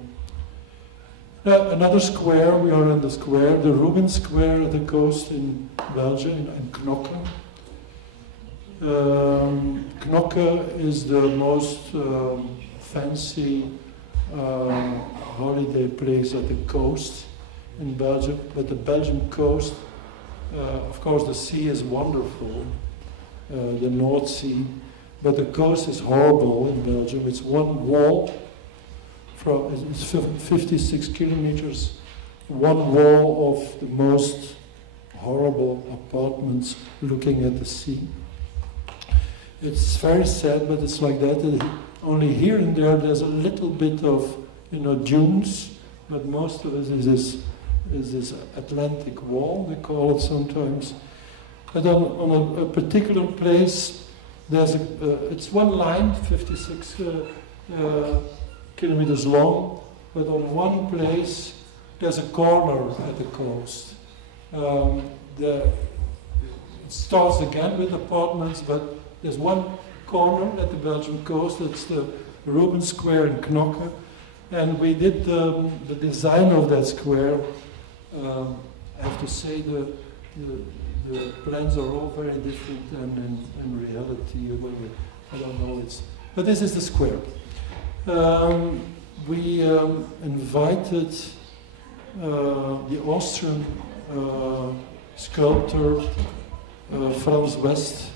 Another square, we are in the square, the Rubens Square at the coast in Belgium, in Knokke. Knokke is the most fancy holiday place at the coast in Belgium, but the Belgian coast, of course the sea is wonderful, the North Sea, but the coast is horrible in Belgium. It's one wall, it's 56 kilometers, one wall of the most horrible apartments looking at the sea. It's very sad, but it's like that. Only here and there's a little bit of, dunes, but most of it is this Atlantic wall, they call it sometimes. But on a particular place, it's one line, 56 kilometers long, but on one place there's a corner at the coast. It starts again with apartments, but there's one corner at the Belgian coast. That's the Rubens Square in Knokke. And we did the design of that square. I have to say the plans are all very different, and in reality, I don't know. But this is the square. We invited the Austrian sculptor Franz West.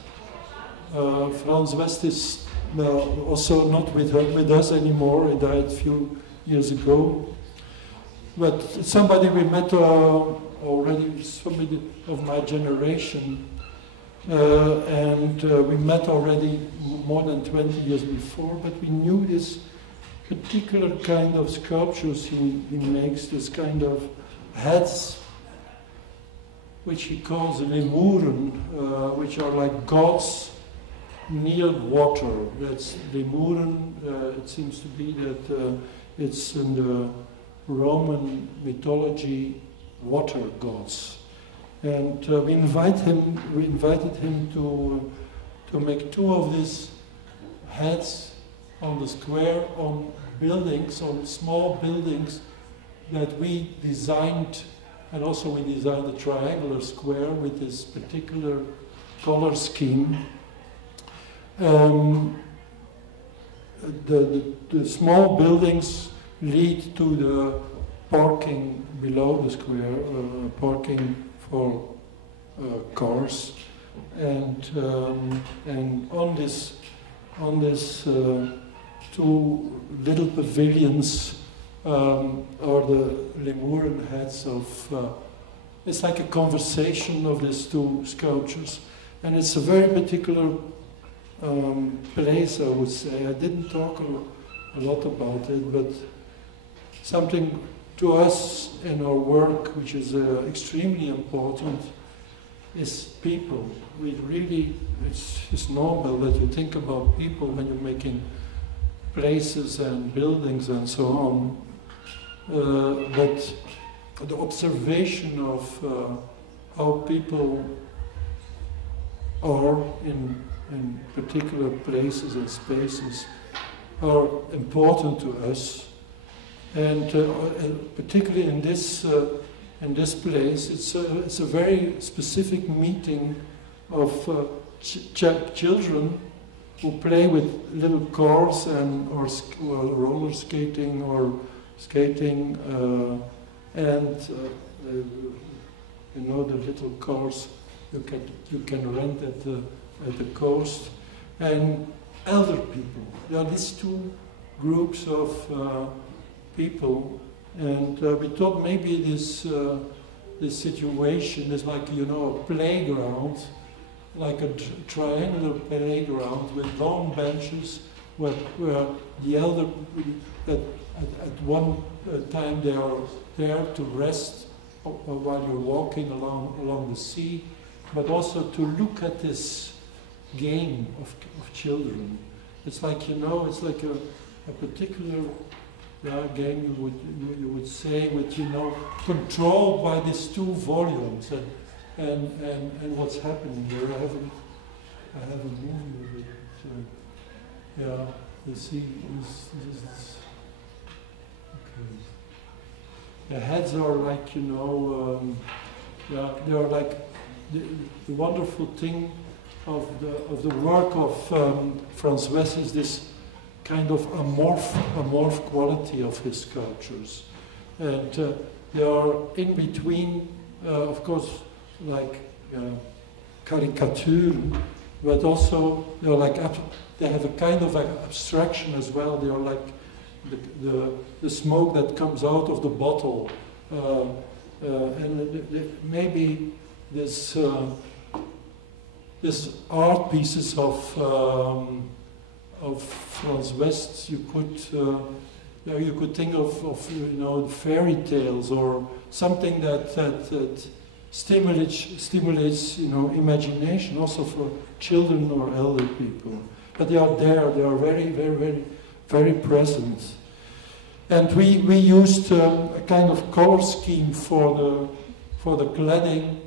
Franz West is also not with us anymore. He died a few years ago. But somebody we met already, somebody of my generation, and we met already more than 20 years before, but we knew this particular kind of sculptures he makes, this kind of heads, which he calls lemuren, which are like gods near water. That's lemuren. It seems to be that it's in the Roman mythology water gods. And we invited him to make two of these heads on the square, on buildings, on small buildings that we designed, and also we designed a triangular square with this particular color scheme. The small buildings lead to the parking below the square, parking for cars, and on this two little pavilions are the lemuren heads of. It's like a conversation of these two sculptures, and it's a very particular place, I would say. I didn't talk a lot about it, but something to us in our work, which is extremely important, is people. We really, it's normal that you think about people when you're making places and buildings and so on. But the observation of how people are in particular places and spaces are important to us. And particularly in this place, it's a very specific meeting of children who play with little cars and or roller skating or skating, and you know, the little cars you can rent at the coast, and elder people. There are these two groups of people, and we thought maybe this situation is like, you know, a playground, like a triangular playground with long benches where the elder, that at one time they are there to rest while you're walking along the sea, but also to look at this game of children. It's like, you know, it's like a particular game you would say, with, you know, controlled by these two volumes and what's happening here. I have a movie of it. So, yeah, you see, this okay. The heads are like, you know, yeah, they are like the wonderful thing of the work of Franz West is this kind of amorph quality of his sculptures, and they are in between, of course, like caricature, but also they are like they have a kind of abstraction as well. They are like the smoke that comes out of the bottle, and maybe this art pieces of Franz West, you could think of you know, fairy tales or something that stimulates you know, imagination also for children or elder people. But they are there. They are very, very, very, very present. And we used a kind of color scheme for the cladding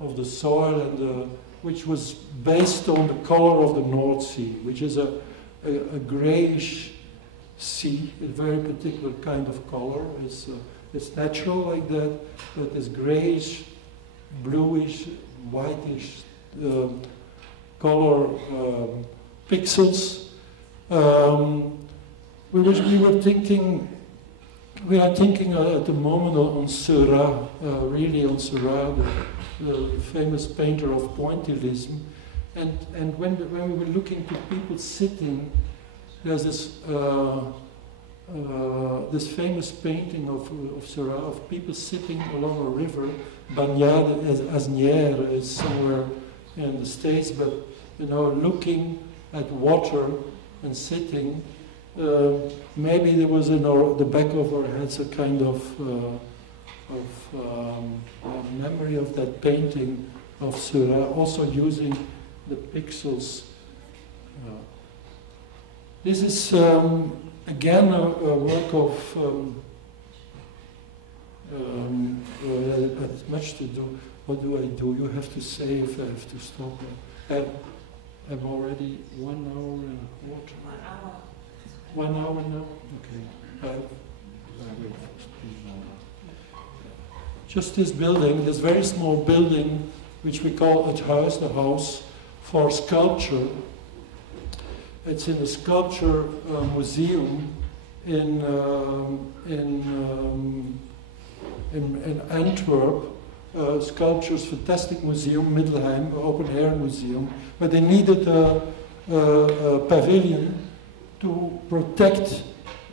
of the soil which was based on the color of the North Sea, which is a grayish sea, a very particular kind of color. It's natural like that, but it's grayish, bluish, whitish color pixels. We are thinking at the moment on Seurat, really on Seurat, the famous painter of pointillism. And when we were looking to people sitting, there's this famous painting of Seurat of people sitting along a river. Bagnères Asnières is somewhere in the States, but looking at water and sitting. Maybe there was in the back of our heads a kind of memory of that painting of Seurat, also using the pixels. This is again a work of has much to do. What do I do? You have to say if I have to stop. I'm already 1 hour and a quarter. 1 hour now? Okay. I will speak now. Just this building, this very small building, which we call Het Huis, the house for sculpture. It's in a sculpture museum in Antwerp. Sculptures, fantastic museum, Middelheim, open air museum. But they needed a pavilion to protect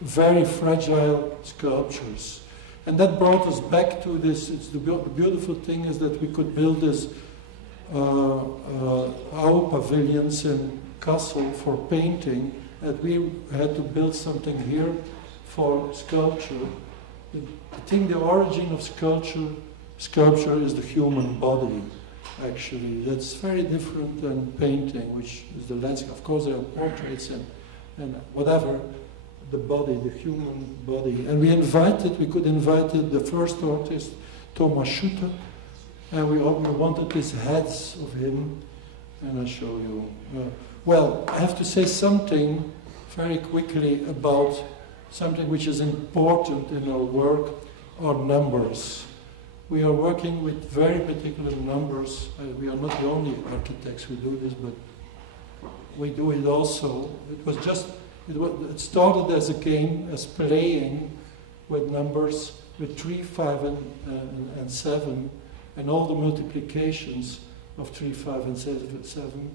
very fragile sculptures. And that brought us back to this. The beautiful thing is that we could build this our pavilions in Kassel for painting, that we had to build something here for sculpture. I think the origin of sculpture is the human body, actually. That's very different than painting, which is the landscape. Of course, there are portraits and whatever, the body, the human body. And we could invite the first artist, Thomas Schutte, and we wanted these heads of him, and I'll show you. Well, I have to say something very quickly about something which is important in our work, are numbers. We are working with very particular numbers. We are not the only architects who do this, but we do it also. It started as a game, as playing with numbers, with 3, 5, and 7, and all the multiplications of 3, 5, and 7.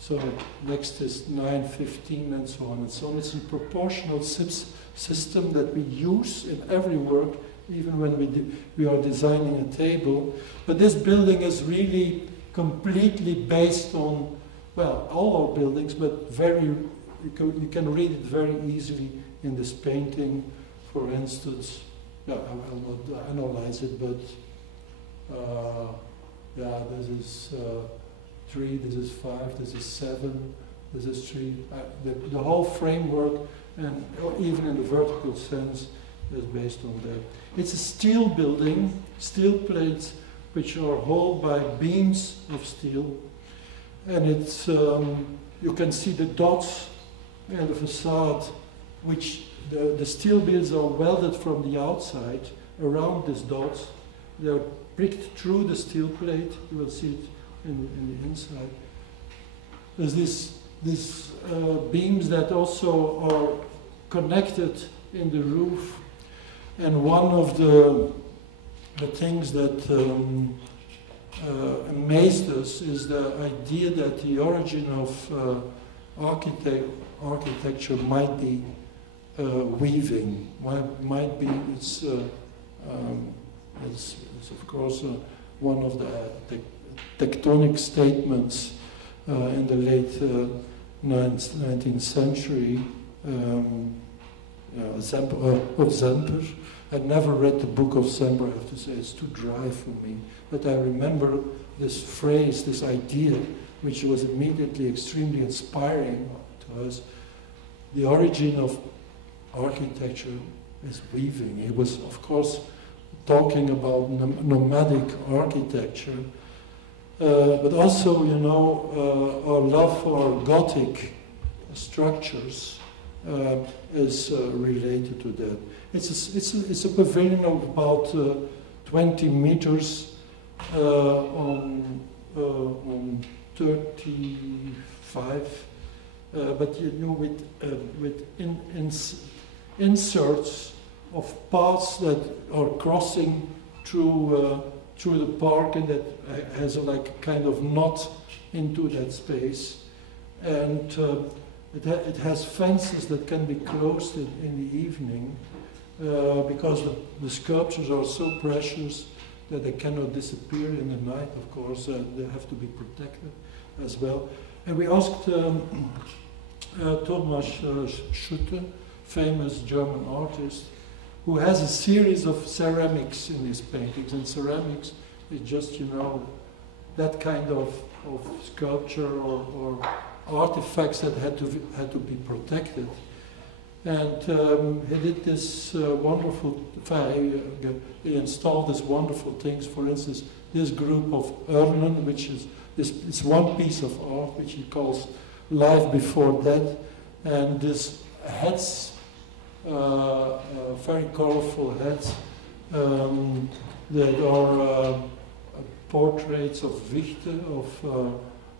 So next is 9, 15, and so on and so on. It's a proportional system that we use in every work, even when we are designing a table. But this building is really completely based on, well, all our buildings, but you can read it very easily in this painting. For instance, I will not analyze it, but this is 3, this is 5, this is 7, this is 3. The whole framework, and even in the vertical sense, is based on that. It's a steel building, steel plates, which are held by beams of steel. And it's, you can see the dots in the facade, which the steel beams are welded from the outside around these dots. They're pricked through the steel plate. You will see it in the inside. There's these beams that also are connected in the roof. And one of the things that amazed us is the idea that the origin of architecture might be weaving. Might be it's of course one of the tectonic statements in the late 19th century of Zemper. I'd never read the book of Zemper, I have to say, it's too dry for me. But I remember this phrase, this idea, which was immediately extremely inspiring to us. The origin of architecture is weaving. He was, of course, talking about nomadic architecture. but also, you know, our love for Gothic structures is related to that. It's a pavilion of about 20 meters on 35, but you know, with inserts of paths that are crossing through the park, and that has like a kind of knot into that space, and it has fences that can be closed in the evening because the sculptures are so precious that they cannot disappear in the night, of course, they have to be protected as well. And we asked Thomas Schutte, famous German artist, who has a series of ceramics in his paintings, and ceramics is just, you know, that kind of sculpture or artifacts that had to be protected. And he did this wonderful, he installed these wonderful things. For instance, this group of urnen, which is this one piece of art which he calls Life Before Death, and these heads, very colorful heads, that are portraits of Wichte, of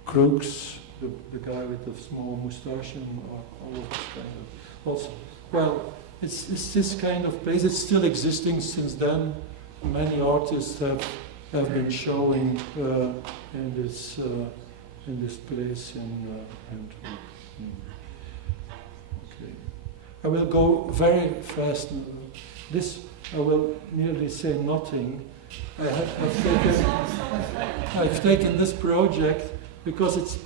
Crookes, the guy with the small moustache, and all of this kind of. Also, well, it's this kind of place. It's still existing since then. Many artists have been showing in this place in Antwerp. Okay, I will go very fast. This I will nearly say nothing. I've taken this project because it's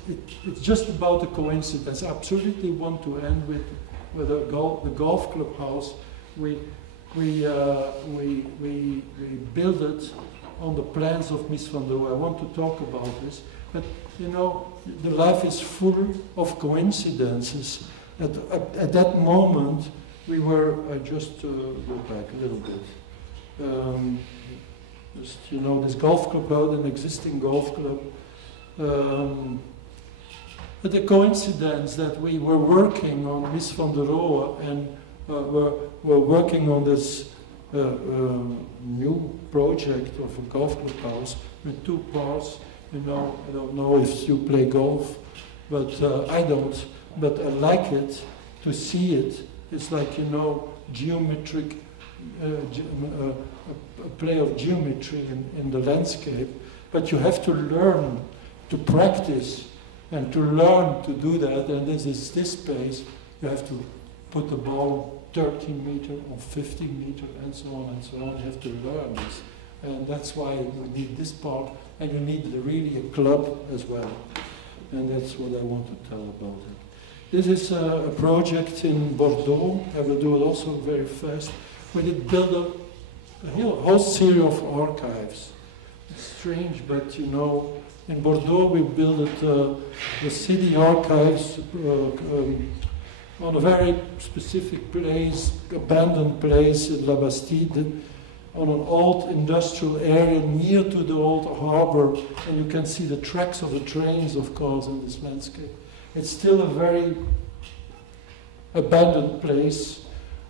just about a coincidence. I absolutely want to end with the golf club house. We built it on the plans of Miss van der Rohe. I want to talk about this, but you know, the life is full of coincidences. At that moment, we were. I just go back a little bit. Just, you know, this golf club house, an existing golf club. But the coincidence that we were working on Miss van der Rohe and were working on this new project of a golf club house with two parts. You know, I don't know if you play golf, but I don't. But I like it to see it. It's like, you know, geometric, a play of geometry in the landscape. But you have to learn to practice and to learn to do that. And this is this space. You have to put the ball 30 meters or 50 meters and so on and so on. You have to learn this. And that's why you need this part. And you need really a club as well. And that's what I want to tell about it. This is a project in Bordeaux. I will do it also very fast. We did build a whole series of archives. It's strange, but you know, in Bordeaux we built the city archives on a very specific place, abandoned place in La Bastide, on an old industrial area near to the old harbor, and you can see the tracks of the trains, of course, in this landscape. It's still a very abandoned place,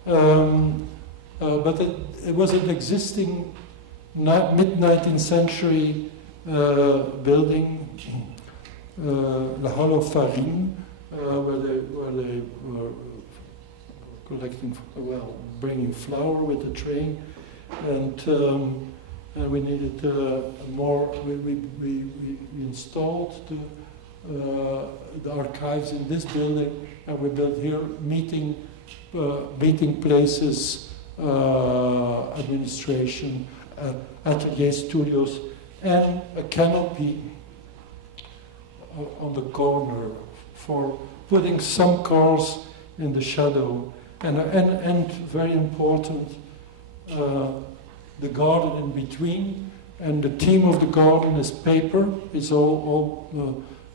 but it was an existing mid-19th century building, La Halle of Farine, where they were collecting, well, bringing flour with the train, and we needed more. We installed the archives in this building, and we built here meeting places, administration, atelier studios, and a canopy on the corner for putting some cars in the shadow, and very important, the garden in between. And the theme of the garden is paper. It's all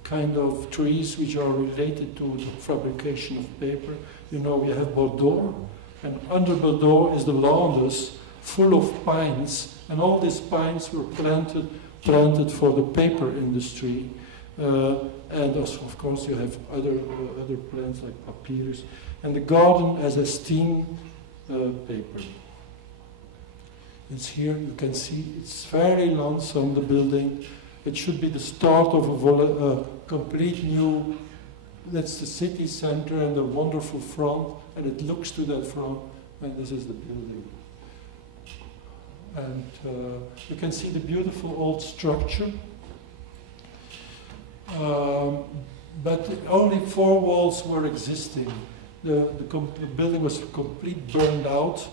kind of trees which are related to the fabrication of paper. You know, we have Bordeaux, and under Bordeaux is the Landes, full of pines, and all these pines were planted planted for the paper industry. And also, of course, you have other plants like papyrus. And the garden as a steam paper. It's here, you can see, it's very lonesome, the building. It should be the start of a complete new, that's the city center and the wonderful front, and it looks to that front, and this is the building. And you can see the beautiful old structure. But only 4 walls were existing. The building was completely burned out,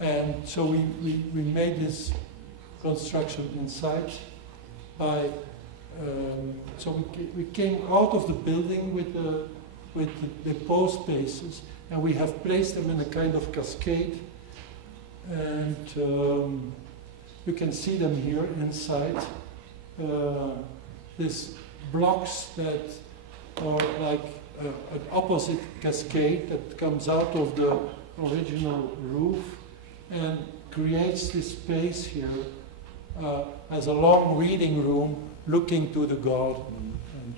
and so we made this construction inside. So we came out of the building with the post bases, and we have placed them in a kind of cascade, and you can see them here inside. These blocks that are like an opposite cascade that comes out of the original roof and creates this space here as a long reading room looking to the garden. And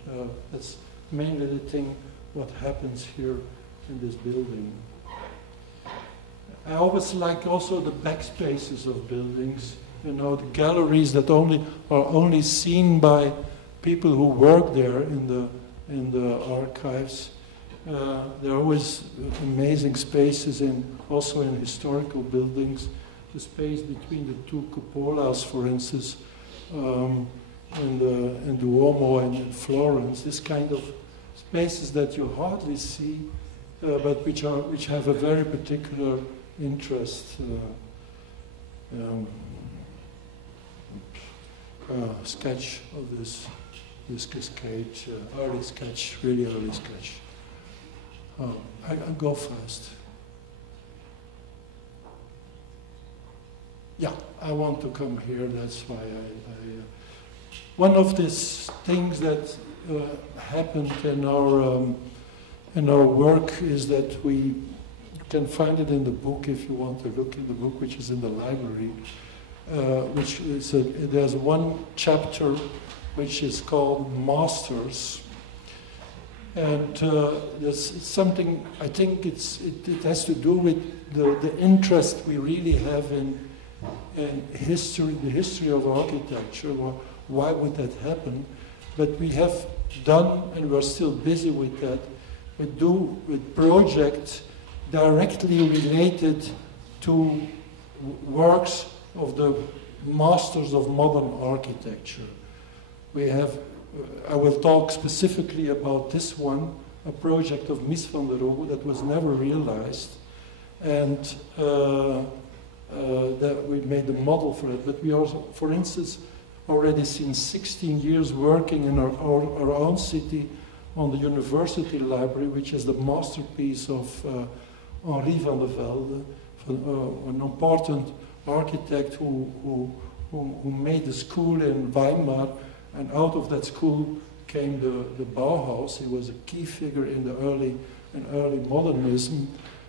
that's mainly the thing what happens here in this building. I always like also the back spaces of buildings, you know, the galleries that are only seen by people who work there in the archives. There are always amazing spaces also in historical buildings. The space between the 2 cupolas, for instance, in Duomo and in Florence. This kind of spaces that you hardly see, but which have a very particular interest. Sketch of this cascade, early sketch, really early sketch. I'll go fast. Yeah, I want to come here, that's why one of these things that happened in our work is that you can find it in the book if you want to look in the book, which is in the library, which is there's one chapter which is called Masters, and it's something, I think it has to do with the interest we really have in history, the history of architecture. Why would that happen? But we have done, and we're still busy with that, with projects directly related to works of the masters of modern architecture. We have, I will talk specifically about this one, a project of Mies van der Rohe that was never realized, and that we made a model for it. But we also, for instance, already since 16 years working in our own city on the university library, which is the masterpiece of Henri van der Velde, an important architect who made the school in Weimar, and out of that school came the Bauhaus. He was a key figure in the early modernism,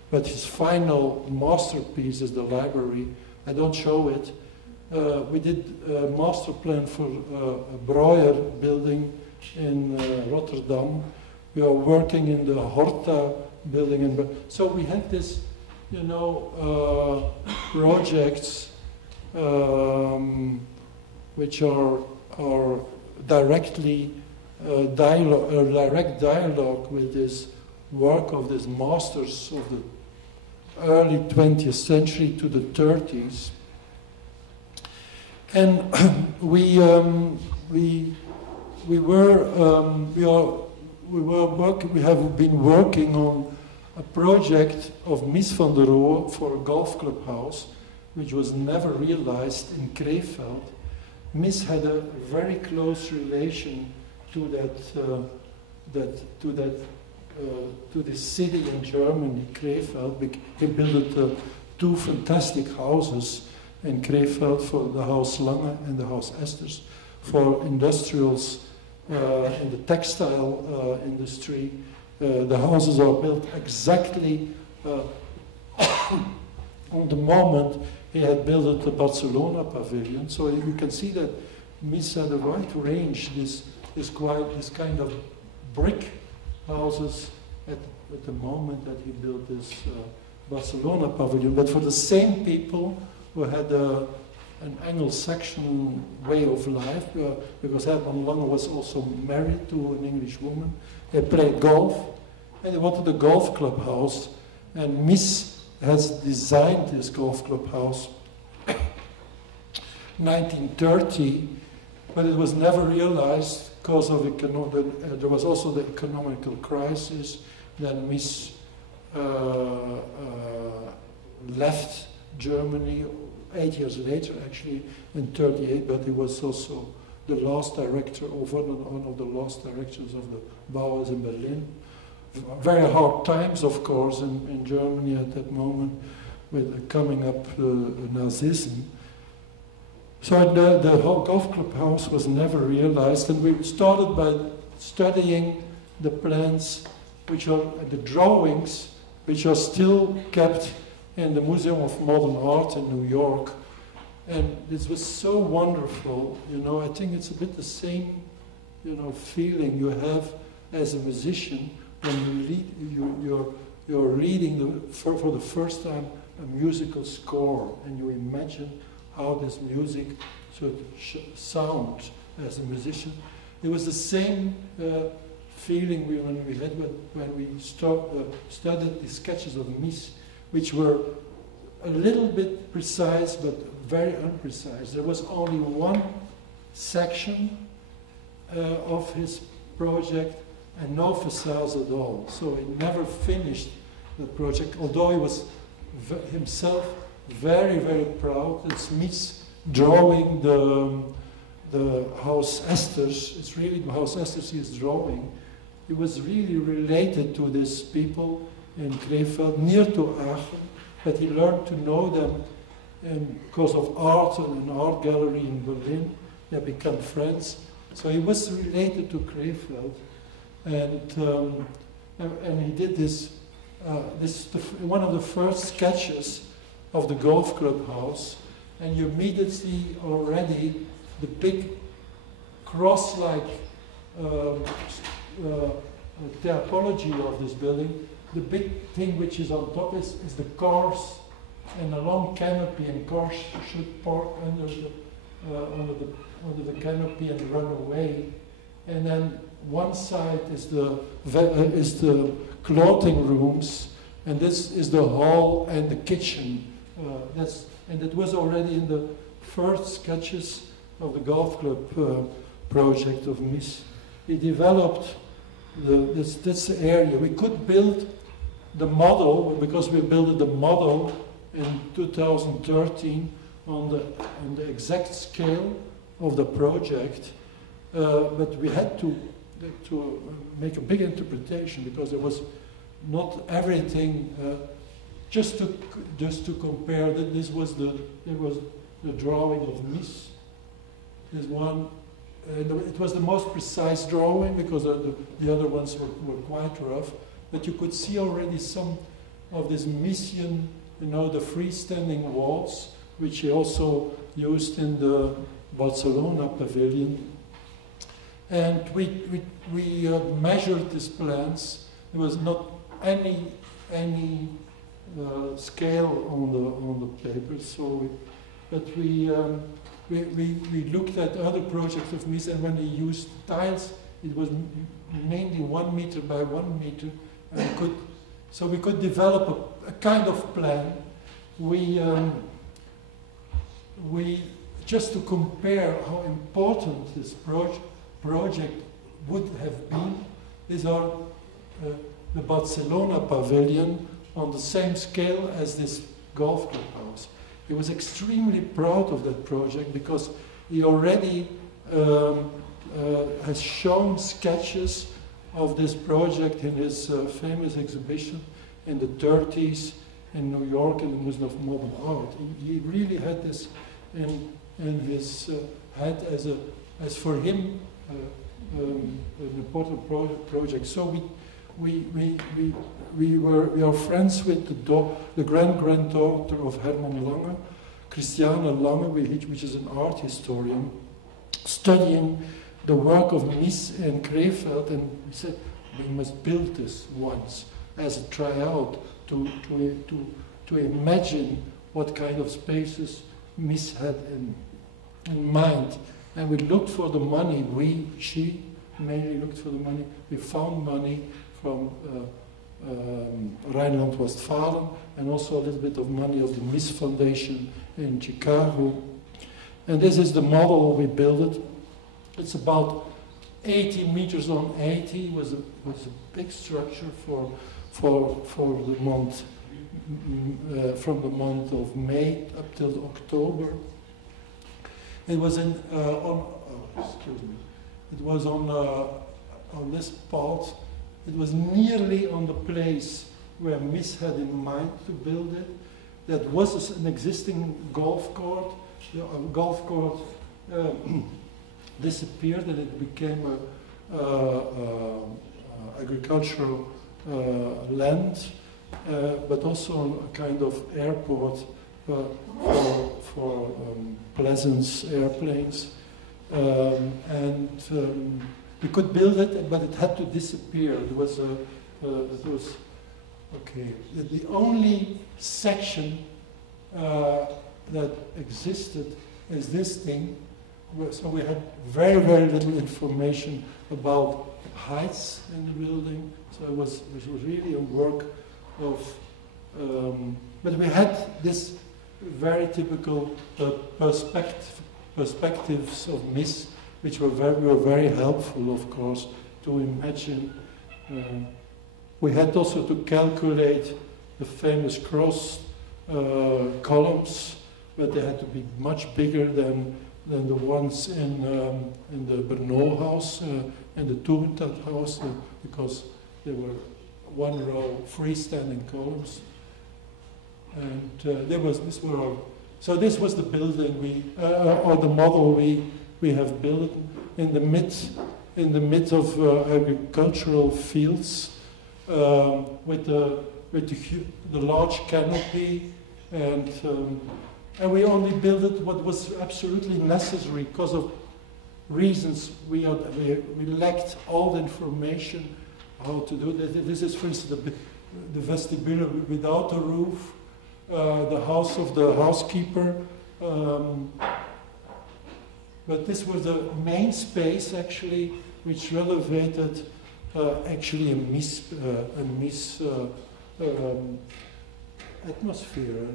but his final masterpiece is the library. I don't show it. We did a master plan for a Breuer building in Rotterdam. We are working in the Horta building, so we have this, you know, projects which are directly direct dialogue with this work of these masters of the early 20th century to the 30s. And we have been working on a project of Mies van der Rohe for a golf club house, which was never realized in Krefeld. Mies had a very close relation to this city in Germany, Krefeld. He built 2 fantastic houses in Krefeld, for the House Lange and the House Esters, for industrials in the textile industry. The houses are built exactly on the moment he had built the Barcelona pavilion. So you can see that Mies had a right range, this kind of brick houses at the moment that he built this Barcelona pavilion. But for the same people who had an Anglo-Saxon way of life, because Herman Lange was also married to an English woman, they played golf, and they wanted a golf club house, and Mies has designed this golf club house 1930, but it was never realized because of there was also the economical crisis. Then Mies left Germany 8 years later, actually in 1938, but he was also the last director, or one of the last directors of the Bauhaus in Berlin. Very hard times, of course, in Germany at that moment, with coming up Nazism. So the whole golf club house was never realized, and we started by studying the plans, which are the drawings, which are still kept in the Museum of Modern Art in New York. And this was so wonderful, you know. I think it's a bit the same, you know, feeling you have as a musician when you're reading for the first time a musical score, and you imagine how this music should sound as a musician. It was the same feeling when we had when we studied the sketches of Mies, which were a little bit precise but very imprecise. There was only one section of his project and no facades at all. So he never finished the project, although he was himself very, very proud. It's Mies drawing the House Esters. It's really the House Esters he is drawing. He was really related to these people in Krefeld, near to Aachen, but he learned to know them because of art and an art gallery in Berlin. They became friends. So he was related to Krefeld, and he did this. One of the first sketches of the golf club house, and you immediately already the big cross-like typology of this building. The big thing which is on top is the cars and a long canopy, and cars should park under the canopy and run away. And then one side is the clothing rooms, and this is the hall and the kitchen. And it was already in the first sketches of the golf club project of Mies. He developed this area. We could build the model, because we built the model in 2013 on the exact scale of the project, but we had to make a big interpretation, because there was not everything. Just to compare, that this was the drawing of Mies. This one, it was the most precise drawing, because the other ones were quite rough. But you could see already some of this Miesian, you know, the freestanding walls, which he also used in the Barcelona pavilion. And we measured these plans. There was not any scale on the paper. So, but we looked at other projects of Mies, and when he used tiles, it was mainly 1 meter by 1 meter, and we could develop a kind of plan. We just to compare how important this project would have been. These are the Barcelona pavilion on the same scale as this golf club house. He was extremely proud of that project, because he already has shown sketches of this project in his famous exhibition in the 30s in New York in the Museum of Modern Art. He really had this in his head as for him an important project. So we are friends with the grand-granddaughter of Herman Lange, Christiane Lange, which is an art historian, studying the work of Mies and Krefeld, and we said, we must build this once as a tryout to imagine what kind of spaces Mies had in mind. And we looked for the money, she mainly looked for the money. We found money from Rhineland-Westphalen and also a little bit of money of the Mies Foundation in Chicago. And this is the model we built. It's about 80 meters on 80. It was a big structure for the month, from the month of May up till October. It was It was on this part. It was nearly on the place where Mies had in mind to build it. That was an existing golf court. The golf court disappeared and it became agricultural land, but also a kind of airport for Pleasance airplanes. We could build it, but it had to disappear. It was okay. The only section that existed is this thing. So we had very, very little information about heights in the building. So it was really a work of, but we had this very typical perspectives of Mies, which were very helpful, of course, to imagine. We had also to calculate the famous cross columns, but they had to be much bigger than the ones in the Bernau house and the Tugendhat house, because they were one row freestanding columns. And so this was the building or the model we have built in the mid of agricultural fields, with the large canopy, and we only built it what was absolutely necessary because of reasons we lacked all the information how to do that. This is, for instance, the vestibule without a roof, the house of the housekeeper. But this was the main space, actually, which relevated actually a Mies atmosphere,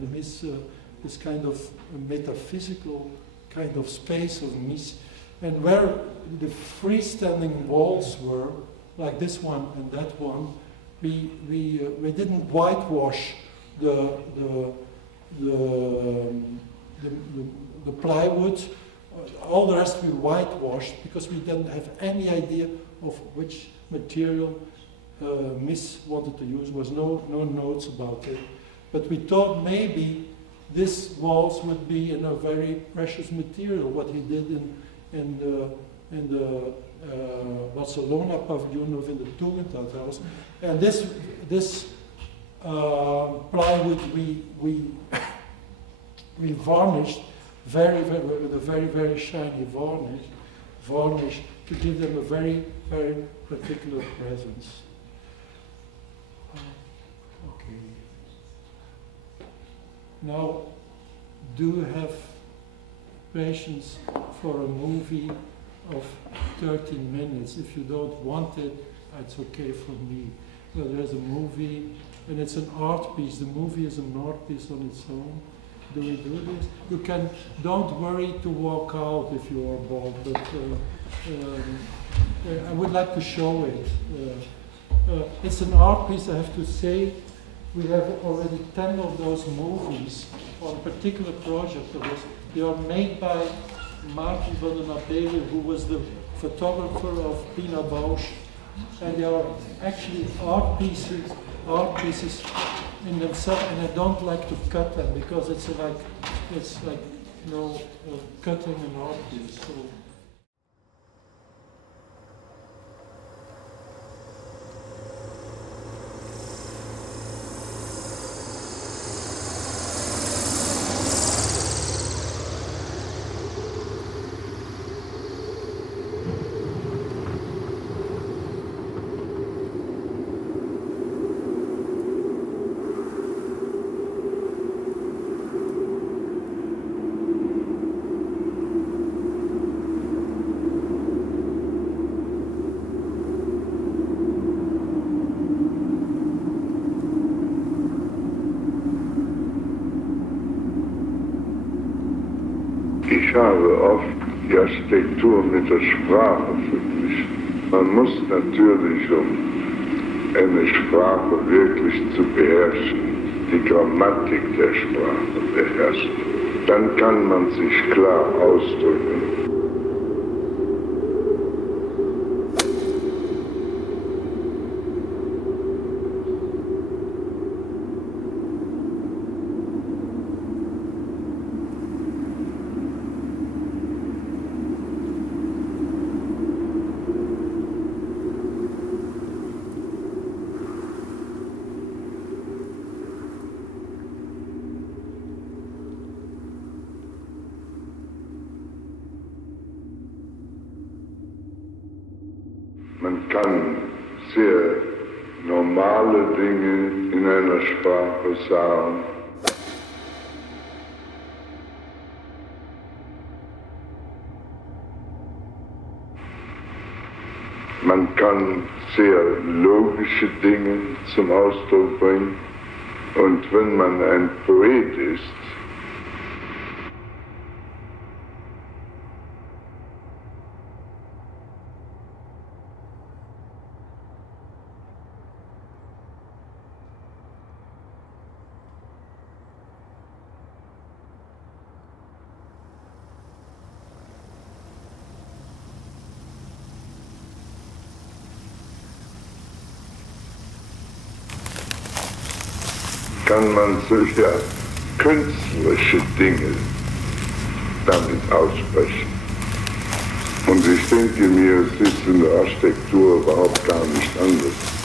this kind of metaphysical kind of space of Mies, and where the freestanding walls were, like this one and that one, we didn't whitewash the plywood. All the rest we whitewashed because we didn't have any idea of which material Mies wanted to use. There was no notes about it. But we thought maybe this walls would be in a very precious material, what he did in the Barcelona pavilion of in the Tugendhat house. And this plywood we varnished with a very shiny varnish to give them a very particular presence. Okay. Now, do you have patience for a movie of 13 minutes? If you don't want it, it's okay for me. Well, there's a movie, and it's an art piece. The movie is an art piece on its own. Do we do this? You can, don't worry to walk out if you are bored, but I would like to show it. It's an art piece, I have to say. We have already 10 of those movies on a particular project of this. They are made by Martin van den Abele, who was the photographer of Pina Bausch, and they are actually art pieces in themselves, and I don't like to cut them because it's like cutting an art piece. So Ich habe oft die Architektur mit der Sprache verglichen. Man muss natürlich, um eine Sprache wirklich zu beherrschen, die Grammatik der Sprache beherrschen. Dann kann man sich klar ausdrücken. Man kann sehr normale Dinge in einer Sprache sagen. Man kann sehr logische Dinge zum Ausdruck bringen. Und wenn man ein Poet ist, kann man solche künstlerische Dinge damit aussprechen. Und ich denke mir, es ist in der Architektur überhaupt gar nicht anders.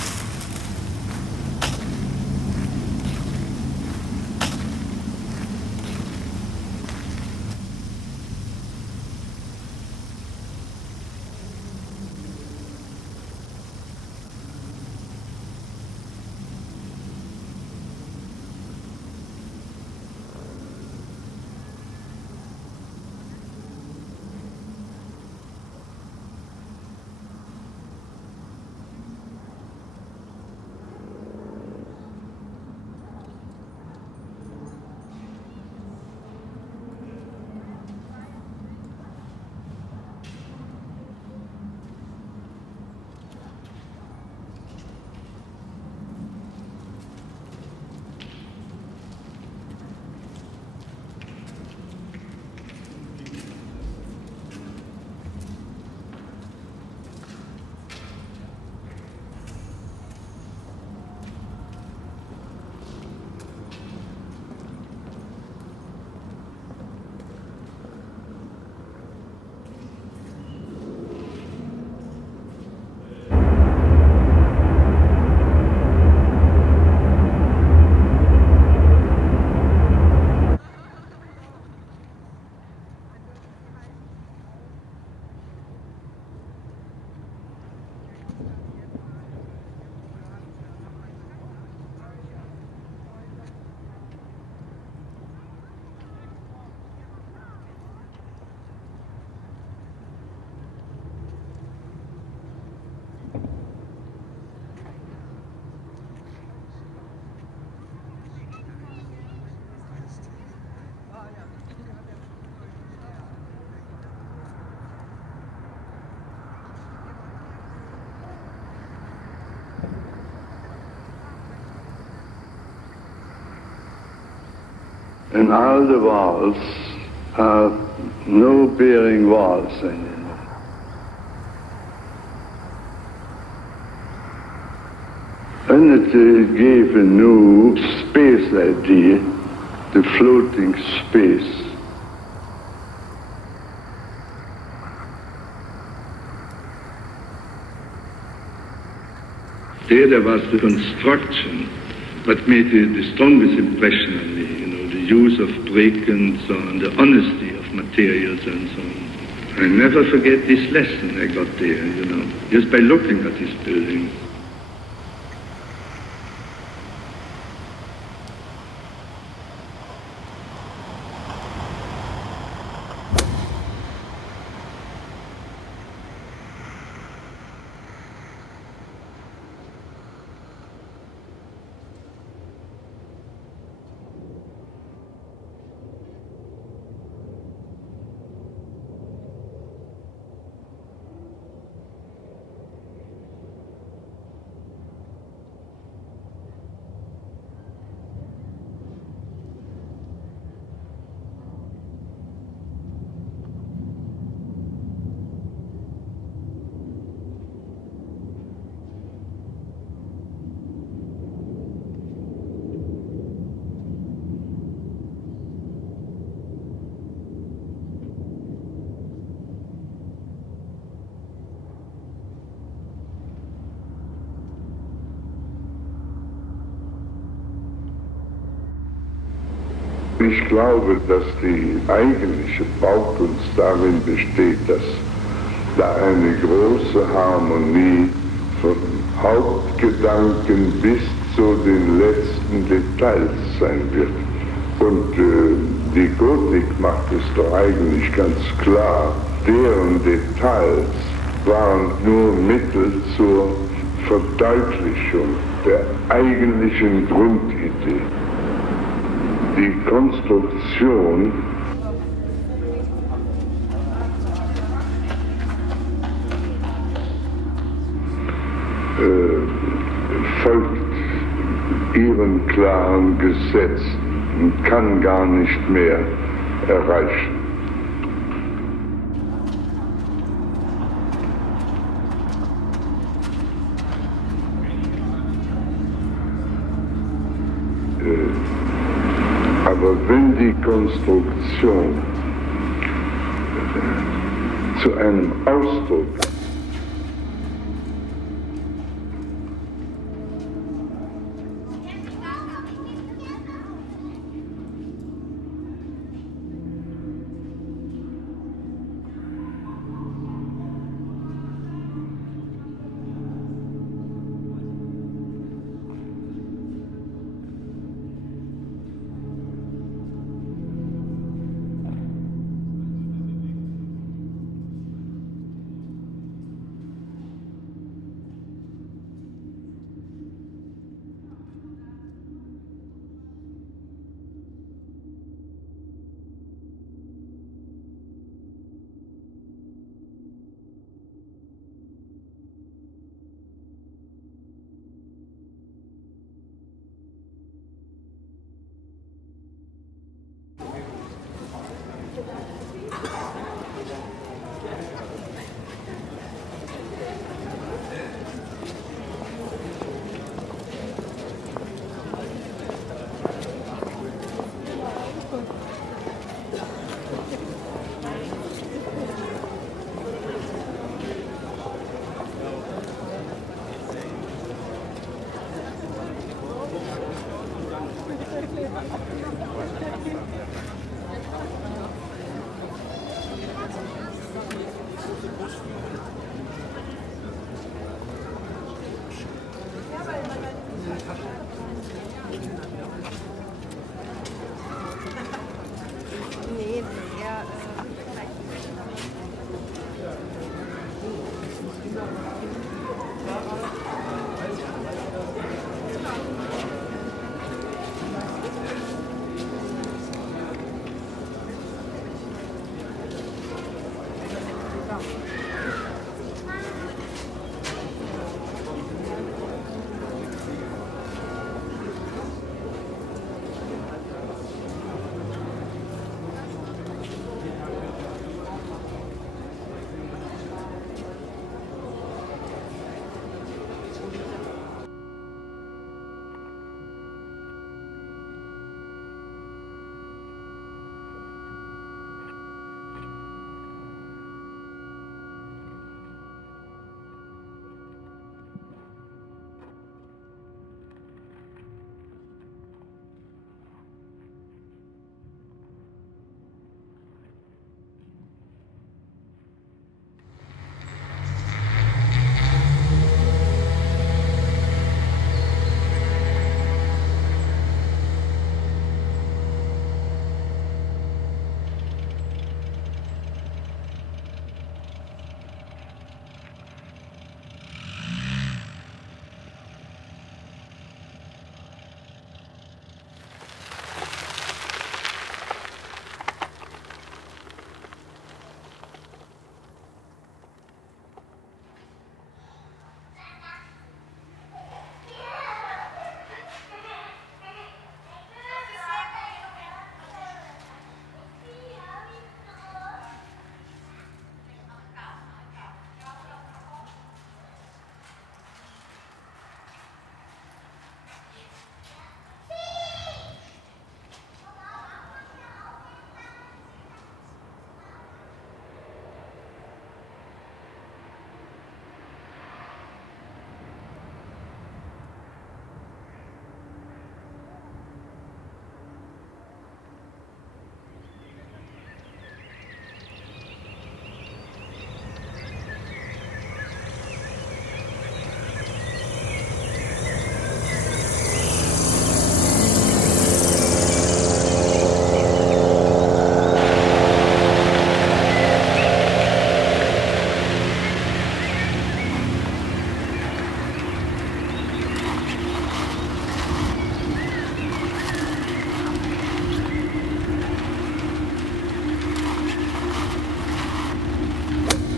And all the walls have no bearing walls anymore. And it gave a new space idea, the floating space. There was the construction, what made the strongest impression on me, the use of brick and so on, the honesty of materials and so on. I never forget this lesson I got there, just by looking at this building. Ich glaube, dass die eigentliche Baukunst darin besteht, dass da eine große Harmonie von Hauptgedanken bis zu den letzten Details sein wird. Und die Gotik macht es doch eigentlich ganz klar, deren Details waren nur Mittel zur Verdeutlichung der eigentlichen Grundidee. Die Konstruktion folgt ihren klaren Gesetzen und kann gar nicht mehr erreichen. Aber wenn die Konstruktion zu einem Ausdruck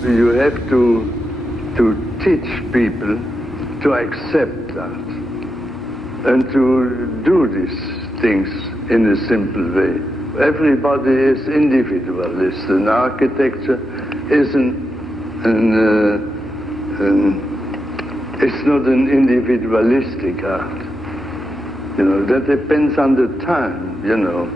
you have to teach people to accept that and to do these things in a simple way. Everybody is individualist, and architecture isn't it's not an individualistic art. You know, that depends on the time, you know.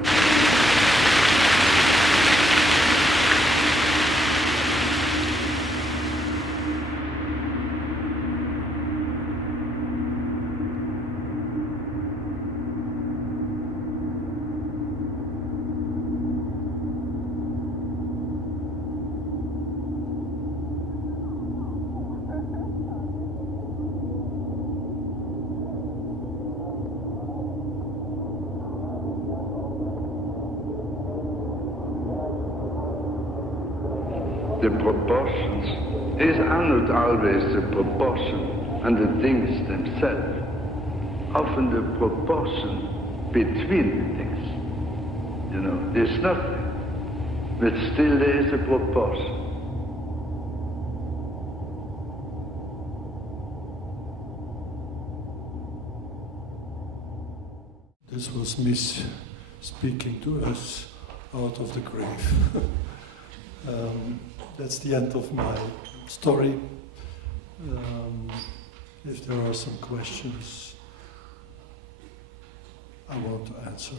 The proportions, these are not always the proportion and the things themselves. Often the proportion between the things. You know, there's nothing, but still there is a proportion. This was Miss speaking to us out of the grave. That's the end of my story. If there are some questions, I want to answer.